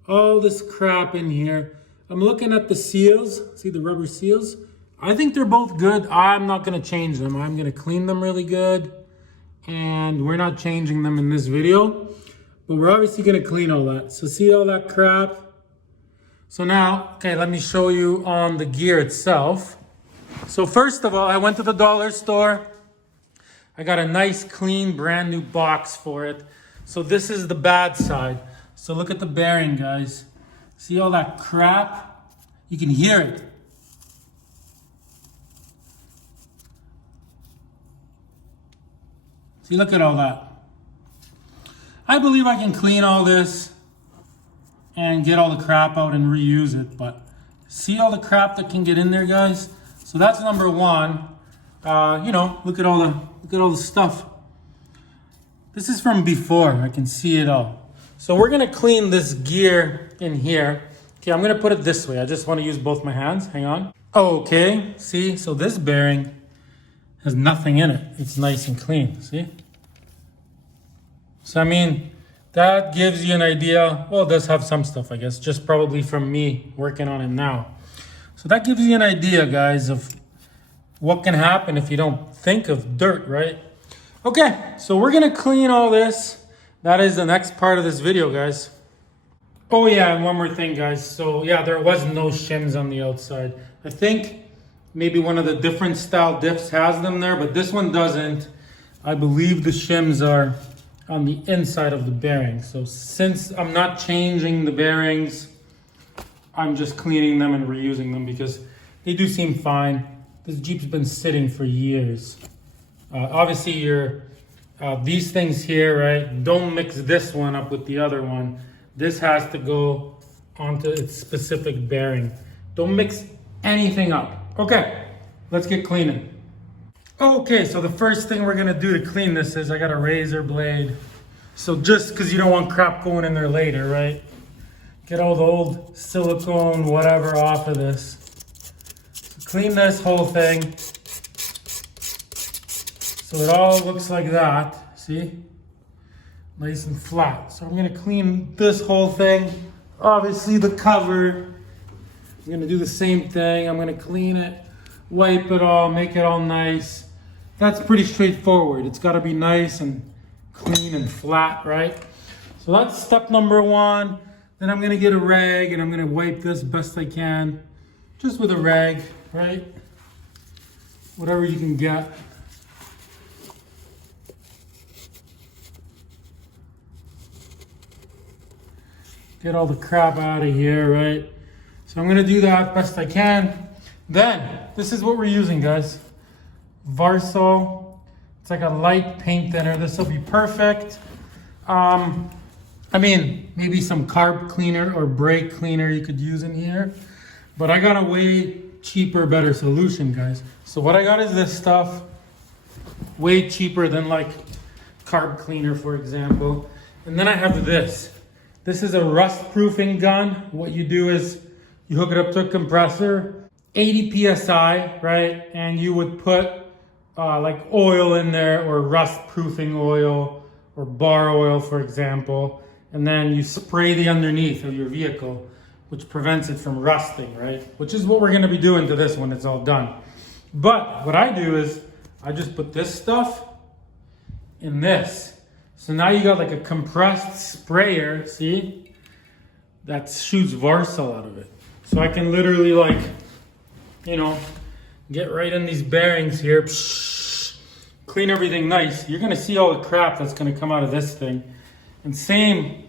all this crap in here. I'm looking at the seals. See the rubber seals? I think they're both good. I'm not gonna change them. I'm gonna clean them really good. And we're not changing them in this video. But we're obviously gonna clean all that. So see all that crap? So now, okay, let me show you on the gear itself. So first of all, I went to the dollar store. I got a nice, clean, brand new box for it. So this is the bad side. So look at the bearing, guys. See all that crap? You can hear it. See, look at all that. I believe I can clean all this and get all the crap out and reuse it, but see all the crap that can get in there, guys? So that's number one. You know, look at all the stuff. This is from before. I can see it all. So we're gonna clean this gear in here. Okay, I'm gonna put it this way. I just want to use both my hands. Hang on. Okay, see, so this bearing has nothing in it. It's nice and clean, see? So I mean, that gives you an idea. Well, it does have some stuff, I guess, just probably from me working on it now. So that gives you an idea, guys, of what can happen if you don't think of dirt, right? Okay, so we're gonna clean all this. That is the next part of this video, guys. Oh yeah, and one more thing, guys. So yeah, there was no shims on the outside. I think maybe one of the different style diffs has them there, but this one doesn't. I believe the shims are on the inside of the bearing. So since I'm not changing the bearings, I'm just cleaning them and reusing them because they do seem fine. This Jeep's been sitting for years. Obviously, these things here, right? Don't mix this one up with the other one. This has to go onto its specific bearing. Don't mix anything up. Okay, let's get cleaning. Okay, so the first thing we're gonna do to clean this is I got a razor blade. So just because you don't want crap going in there later, right? Get all the old silicone, whatever, off of this. So clean this whole thing. So it all looks like that, see? Nice and flat. So I'm gonna clean this whole thing. Obviously the cover. I'm gonna do the same thing. I'm gonna clean it, wipe it all, make it all nice. That's pretty straightforward. It's gotta be nice and clean and flat, right? So that's step number one. Then I'm gonna get a rag and I'm gonna wipe this best I can. Just with a rag, right? Whatever you can get. Get all the crap out of here, right? So I'm gonna do that best I can. Then, this is what we're using, guys. Varsol. It's like a light paint thinner. This will be perfect. I mean, maybe some carb cleaner or brake cleaner you could use in here. But I got a way cheaper, better solution, guys. So what I got is this stuff. Way cheaper than like carb cleaner, for example. And then I have this. This is a rust proofing gun. What you do is you hook it up to a compressor, 80 PSI, right? And you would put like oil in there, or rust proofing oil, or bar oil, for example. And then you spray the underneath of your vehicle, which prevents it from rusting, right? Which is what we're gonna be doing to this when it's all done. But what I do is I just put this stuff in this. So now you got like a compressed sprayer, see? That shoots Varsol out of it. So I can literally like, you know, get right in these bearings here, psh, clean everything nice. You're gonna see all the crap that's gonna come out of this thing. And same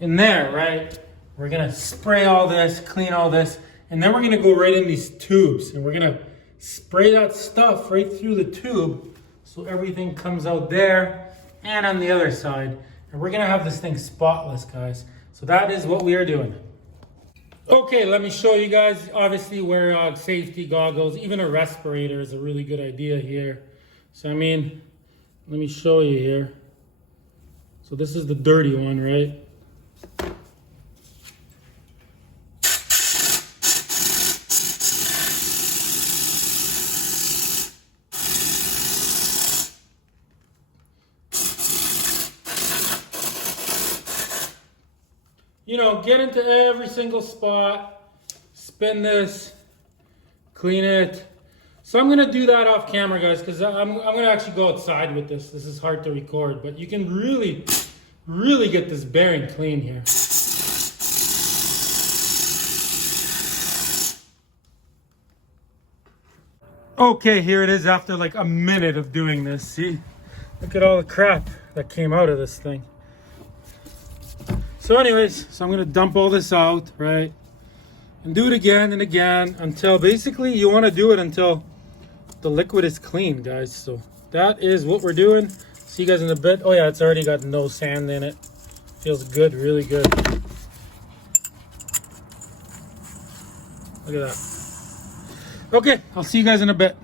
in there, right? We're gonna spray all this, clean all this, and then we're gonna go right in these tubes and we're gonna spray that stuff right through the tube so everything comes out there and on the other side. And we're gonna have this thing spotless, guys. So that is what we are doing. Okay, let me show you guys. Obviously wear safety goggles. Even a respirator is a really good idea here. So I mean, let me show you here. So this is the dirty one, right? You know, get into every single spot, spin this, clean it. So I'm gonna do that off camera, guys, because I'm gonna actually go outside with this. This is hard to record, but you can really, really get this bearing clean here. Okay, here it is after like a minute of doing this. See, look at all the crap that came out of this thing. So anyways, so I'm gonna dump all this out, right? And do it again and again until basically you wanna do it until the liquid is clean, guys. So that is what we're doing. See you guys in a bit. Oh yeah, it's already got no sand in it. Feels good, really good. Look at that. Okay, I'll see you guys in a bit.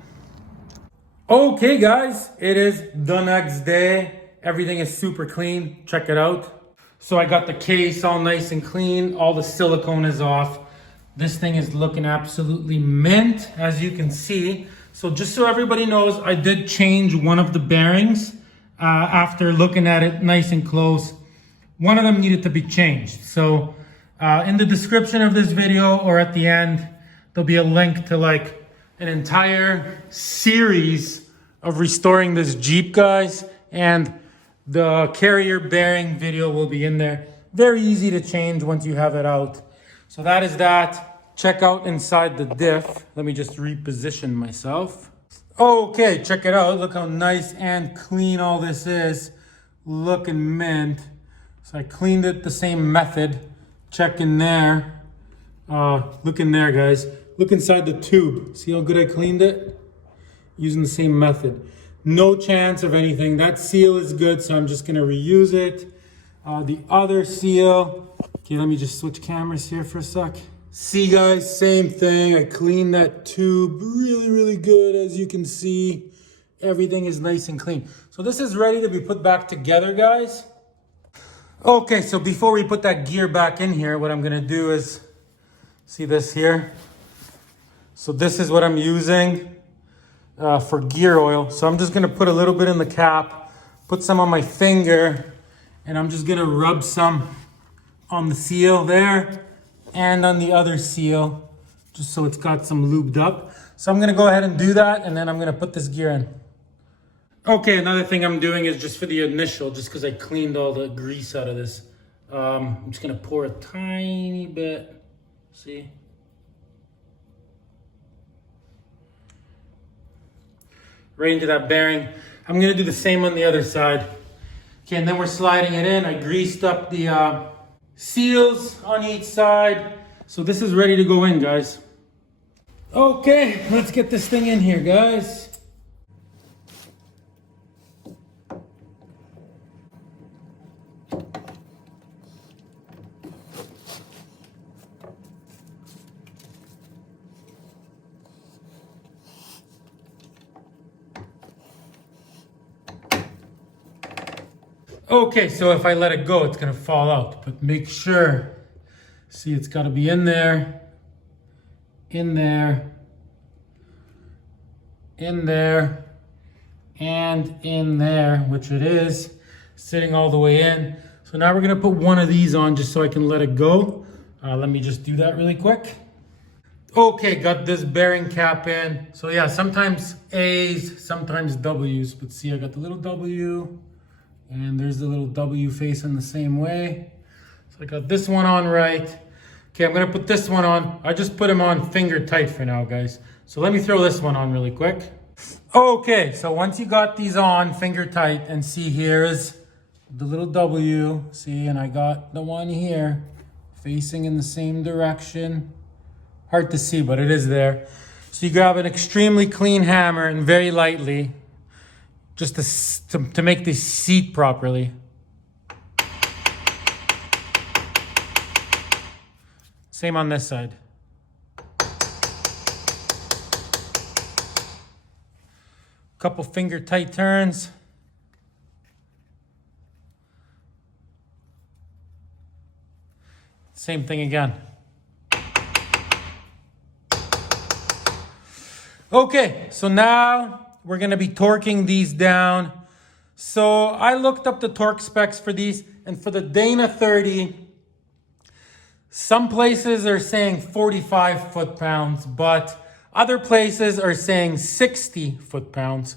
Okay guys, it is the next day. Everything is super clean, check it out. So I got the case all nice and clean. All the silicone is off. This thing is looking absolutely mint, as you can see. So just so everybody knows, I did change one of the bearings after looking at it nice and close. One of them needed to be changed. So in the description of this video or at the end, there'll be a link to like an entire series of restoring this Jeep, guys. And the carrier bearing video will be in there. Very easy to change once you have it out. So that is that. Check out inside the diff. Let me just reposition myself. Okay, check it out. Look how nice and clean all this is. Looking mint. So I cleaned it the same method. Check in there. Look in there, guys. Look inside the tube. See how good I cleaned it? Using the same method. No chance of anything. That seal is good, so I'm just gonna reuse it. The other seal. Okay, let me just switch cameras here for a sec. See guys, same thing. I cleaned that tube really, really good, as you can see. everything is nice and clean. So this is ready to be put back together, guys. Okay, so before we put that gear back in here, what I'm gonna do is, see this here? So this is what I'm using for gear oil. So I'm just gonna put a little bit in the cap, put some on my finger, and I'm just gonna rub some on the seal there and on the other seal, just so it's got some lubed up. So I'm gonna go ahead and do that, and then I'm gonna put this gear in. Okay, another thing I'm doing is just for the initial, just because I cleaned all the grease out of this. I'm just gonna pour a tiny bit, see? Right into that bearing. I'm gonna do the same on the other side. Okay, and then we're sliding it in. I greased up the seals on each side. So this is ready to go in, guys. Okay, let's get this thing in here, guys. Okay, so if I let it go, it's gonna fall out, but make sure, see, it's gotta be in there, in there, in there, and in there, which it is, sitting all the way in. So now we're gonna put one of these on just so I can let it go. Let me just do that really quick. Okay, got this bearing cap in. So yeah, sometimes A's, sometimes W's, but see, I got the little W, and there's the little W facing the same way. So I got this one on right. Okay, I'm gonna put this one on. I just put them on finger tight for now, guys. So let me throw this one on really quick. Okay, so once you got these on finger tight, and see, here is the little W, see, and I got the one here facing in the same direction. Hard to see, but it is there. So you grab an extremely clean hammer and very lightly, just to make this seat properly. Same on this side. Couple finger tight turns. Same thing again. Okay, so now we're gonna be torquing these down. So I looked up the torque specs for these, and for the Dana 30, some places are saying 45 foot-pounds, but other places are saying 60 foot-pounds.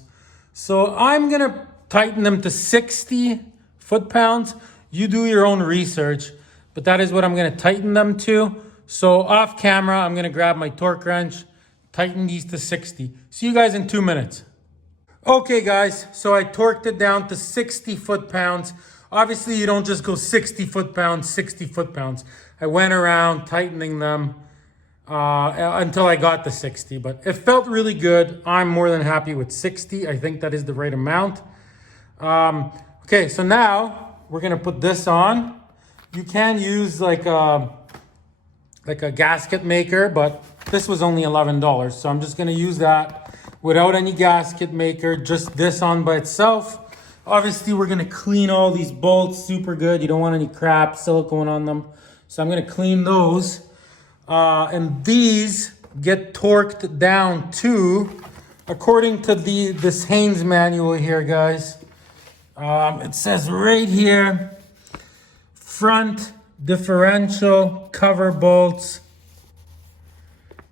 So I'm gonna tighten them to 60 foot-pounds. You do your own research, but that is what I'm gonna tighten them to. So off camera, I'm gonna grab my torque wrench, tighten these to 60. See you guys in 2 minutes. Okay guys, so I torqued it down to 60 foot-pounds. Obviously you don't just go 60 foot-pounds, 60 foot-pounds. I went around tightening them until I got the 60, but it felt really good. I'm more than happy with 60. I think that is the right amount. Okay, so now we're gonna put this on. You can use like a gasket maker, but this was only $11, so I'm just gonna use that without any gasket maker, just this on by itself. Obviously, we're gonna clean all these bolts super good. You don't want any crap, silicone on them. So I'm gonna clean those. And these get torqued down to, according to this Haynes manual here, guys. It says right here, front differential cover bolts,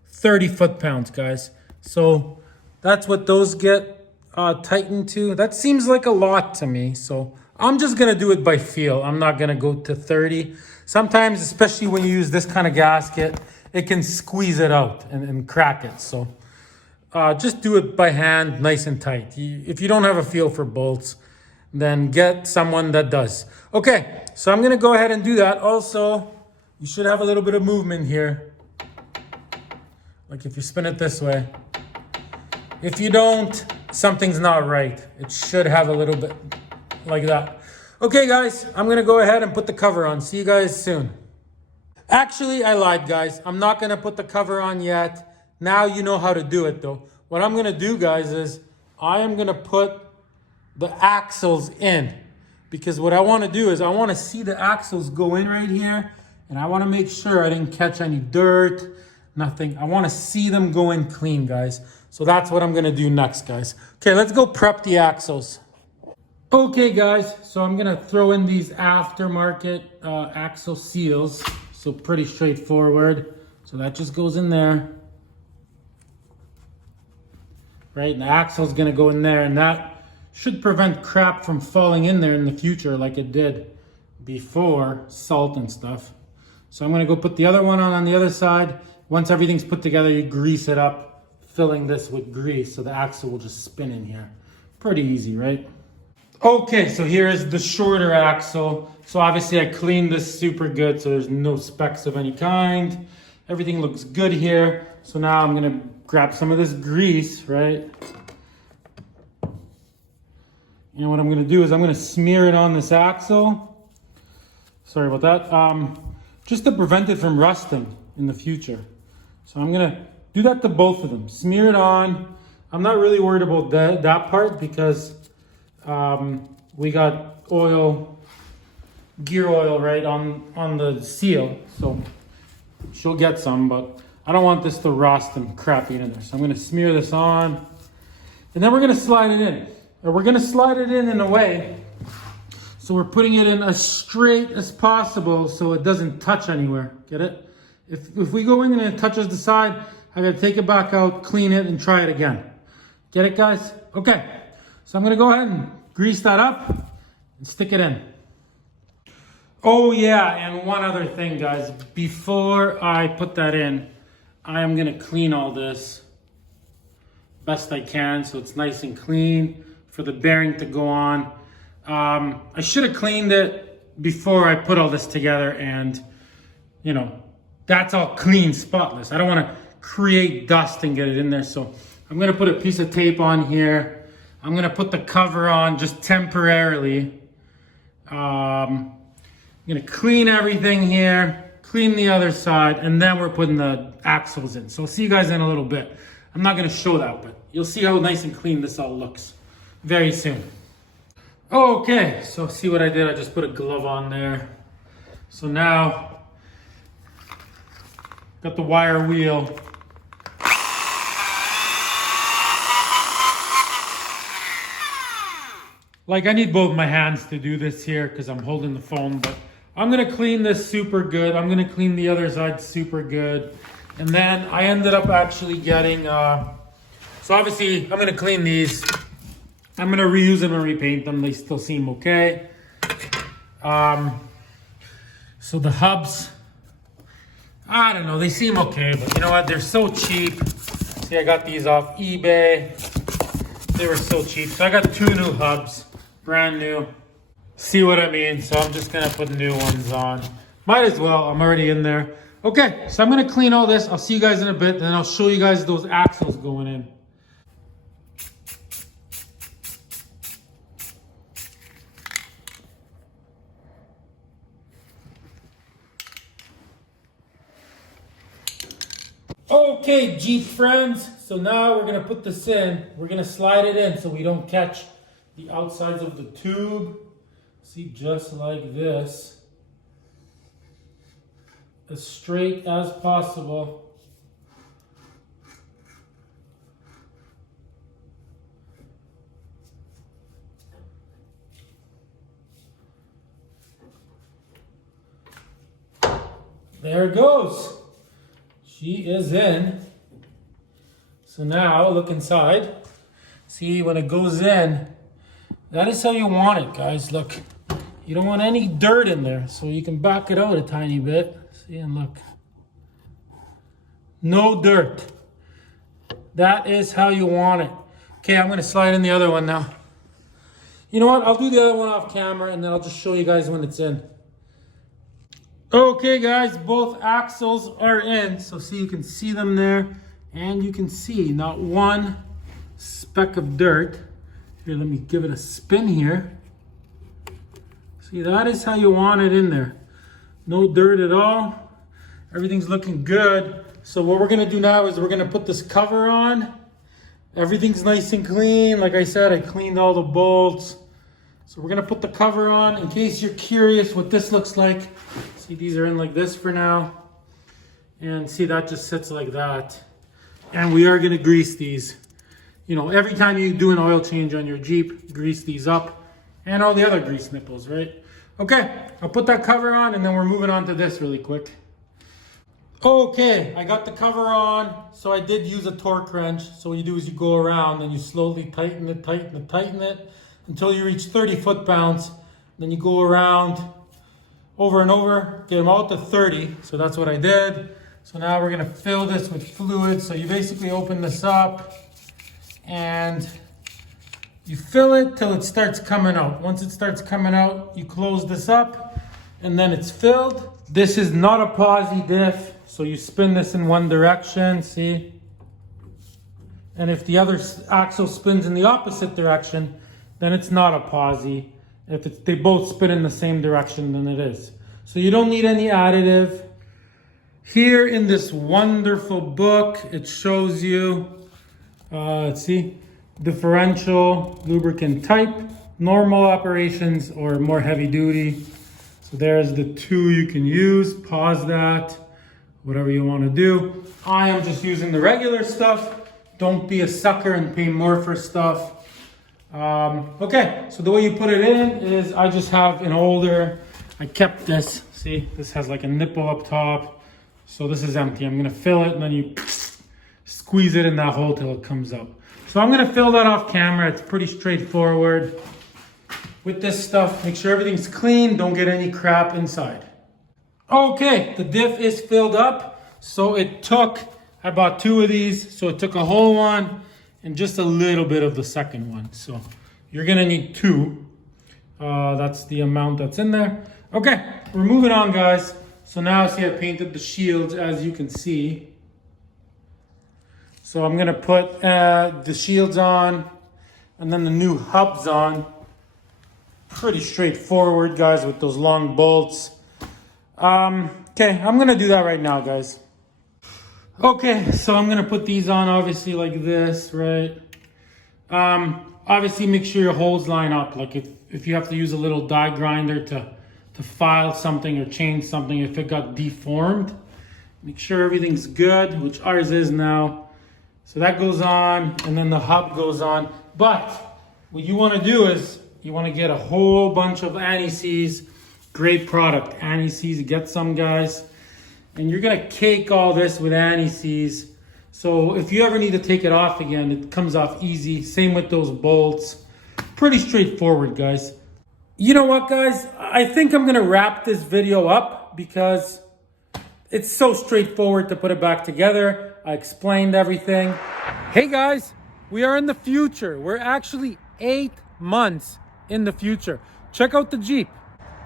30 foot-pounds, guys. So that's what those get tightened to. That seems like a lot to me. So I'm just gonna do it by feel. I'm not gonna go to 30. Sometimes, especially when you use this kind of gasket, it can squeeze it out and crack it. So just do it by hand, nice and tight. If you don't have a feel for bolts, then get someone that does. Okay, so I'm gonna go ahead and do that. Also, you should have a little bit of movement here. Like if you spin it this way. If you don't, something's not right. It should have a little bit like that. Okay guys, I'm gonna go ahead and put the cover on. See you guys soon. Actually, I lied guys. I'm not gonna put the cover on yet. Now you know how to do it though. What I'm gonna do guys is, I am gonna put the axles in, because what I want to do is I want to see the axles go in right here, and I want to make sure I didn't catch any dirt, nothing. I want to see them go in clean, guys. So that's what I'm gonna do next, guys. Okay, let's go prep the axles. Okay, guys, so I'm gonna throw in these aftermarket axle seals. So pretty straightforward. So that just goes in there. Right, and the axle's gonna go in there, and that should prevent crap from falling in there in the future like it did before, salt and stuff. So I'm gonna go put the other one on the other side. Once everything's put together, you grease it up, filling this with grease, so the axle will just spin in here. Pretty easy, right? Okay, so here is the shorter axle. So obviously I cleaned this super good, so there's no specks of any kind. Everything looks good here. So now I'm gonna grab some of this grease, right? And what I'm gonna do is I'm gonna smear it on this axle. Sorry about that. Just to prevent it from rusting in the future. So I'm gonna do that to both of them. Smear it on. I'm not really worried about that part because we got oil, gear oil, right, on the seal. So she'll get some, but I don't want this to rust and crap in there. So I'm gonna smear this on, and then we're gonna slide it in. And we're gonna slide it in a way, so we're putting it in as straight as possible so it doesn't touch anywhere, get it? If we go in and it touches the side, I gotta take it back out, clean it, and try it again. Get it, guys? Okay, so I'm gonna go ahead and grease that up and stick it in. Oh yeah, and one other thing, guys. Before I put that in, I am gonna clean all this best I can so it's nice and clean for the bearing to go on. I should have cleaned it before I put all this together, and you know, that's all clean, spotless. I don't wanna create dust and get it in there, so I'm gonna put a piece of tape on here. I'm gonna put the cover on just temporarily. I'm gonna clean everything here, clean the other side, and then we're putting the axles in. So I'll see you guys in a little bit. I'm not gonna show that, but you'll see how nice and clean this all looks very soon. Okay, so see what I did? I just put a glove on there. So now, got the wire wheel. Like, I need both my hands to do this here because I'm holding the phone, but I'm gonna clean this super good. I'm gonna clean the other side super good. And then I ended up actually getting, so obviously I'm gonna clean these. I'm gonna reuse them and repaint them. They still seem okay. So the hubs, I don't know, they seem okay, but you know what? They're so cheap. See, I got these off eBay. They were so cheap. So I got 2 new hubs, brand new. See what I mean? So I'm just gonna put new ones on. Might as well, I'm already in there. Okay, so I'm gonna clean all this. I'll see you guys in a bit, and then I'll show you guys those axles going in. Okay, Jeep friends, so now we're gonna put this in. We're gonna slide it in so we don't catch the outsides of the tube. See, just like this. As straight as possible. There it goes. She is in. So now look inside. See, when it goes in, that is how you want it, guys. Look, you don't want any dirt in there, so you can back it out a tiny bit. See, and look. No dirt. That is how you want it. Okay, I'm gonna slide in the other one now. You know what? I'll do the other one off camera, and then I'll just show you guys when it's in. Okay guys, both axles are in. So see, you can see them there, and you can see not one speck of dirt. Here, let me give it a spin here. See, that is how you want it in there. No dirt at all. Everything's looking good. So what we're gonna do now is we're gonna put this cover on, Everything's nice and clean. Like I said, I cleaned all the bolts. So we're gonna put the cover on in case you're curious what this looks like. See, these are in like this for now. And see, that just sits like that. And we are gonna grease these. You know, every time you do an oil change on your Jeep, grease these up. And all the other grease nipples, right? Okay, I'll put that cover on and then we're moving on to this really quick. Okay, I got the cover on. So I did use a torque wrench. So what you do is you go around and you slowly tighten it until you reach 30 foot-pounds. Then you go around over and over, get them all to 30. So that's what I did. So now we're gonna fill this with fluid. So you basically open this up and you fill it till it starts coming out. Once it starts coming out, you close this up and then it's filled. This is not a posi diff. So you spin this in one direction, see? And if the other axle spins in the opposite direction, then it's not a posi. If they both spin in the same direction, then it is. So you don't need any additive. Here in this wonderful book, it shows you, let's see, differential lubricant type, normal operations, or more heavy duty. So there's the two you can use. Pause that, whatever you want to do. I am just using the regular stuff. Don't be a sucker and pay more for stuff. Okay, so the way you put it in is I just have an older, I kept this, see, this has like a nipple up top. So this is empty. I'm gonna fill it and then you squeeze it in that hole till it comes out. So I'm gonna fill that off camera. It's pretty straightforward. With this stuff, make sure everything's clean. Don't get any crap inside. Okay, the diff is filled up. So it took, I bought 2 of these. So it took a whole one and just a little bit of the second one. So you're gonna need 2. That's the amount that's in there. Okay, we're moving on, guys. So now see, I painted the shields, as you can see. So I'm gonna put the shields on and then the new hubs on. Pretty straightforward, guys, with those long bolts. Okay, I'm gonna do that right now, guys. Okay, so I'm gonna put these on obviously like this, right? Obviously make sure your holes line up. Like if you have to use a little die grinder to file something or change something, if it got deformed, make sure everything's good, which ours is now. So that goes on and then the hub goes on. But what you wanna do is you wanna get a whole bunch of anti-seize. Great product, anti-seize, get some, guys. And you're gonna cake all this with anti-seize. So if you ever need to take it off again, it comes off easy. Same with those bolts. Pretty straightforward, guys. You know what, guys? I think I'm gonna wrap this video up because it's so straightforward to put it back together. I explained everything. Hey guys, we are in the future. We're actually 8 months in the future. Check out the Jeep.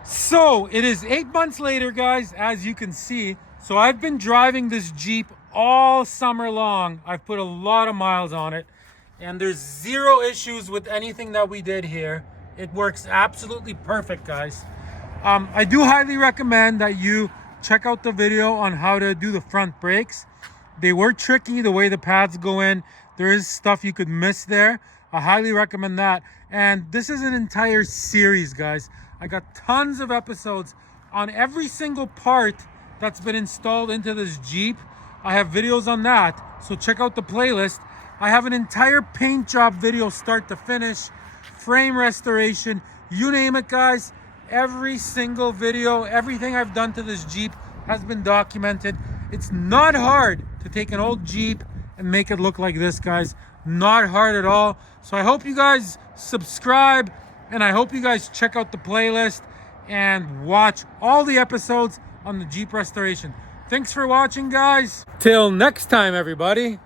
So it is 8 months later, guys, as you can see. So I've been driving this Jeep all summer long. I've put a lot of miles on it and there's 0 issues with anything that we did here. It works absolutely perfect, guys. I do highly recommend that you check out the video on how to do the front brakes. They were tricky the way the pads go in. There is stuff you could miss there. I highly recommend that. And this is an entire series, guys. I got tons of episodes on every single part that's been installed into this Jeep. I have videos on that, so check out the playlist. I have an entire paint job video start to finish, frame restoration, you name it, guys. Every single video, everything I've done to this Jeep has been documented. It's not hard to take an old Jeep and make it look like this, guys. Not hard at all. So I hope you guys subscribe and I hope you guys check out the playlist and watch all the episodes on the Jeep restoration. Thanks for watching, guys. Till next time, everybody.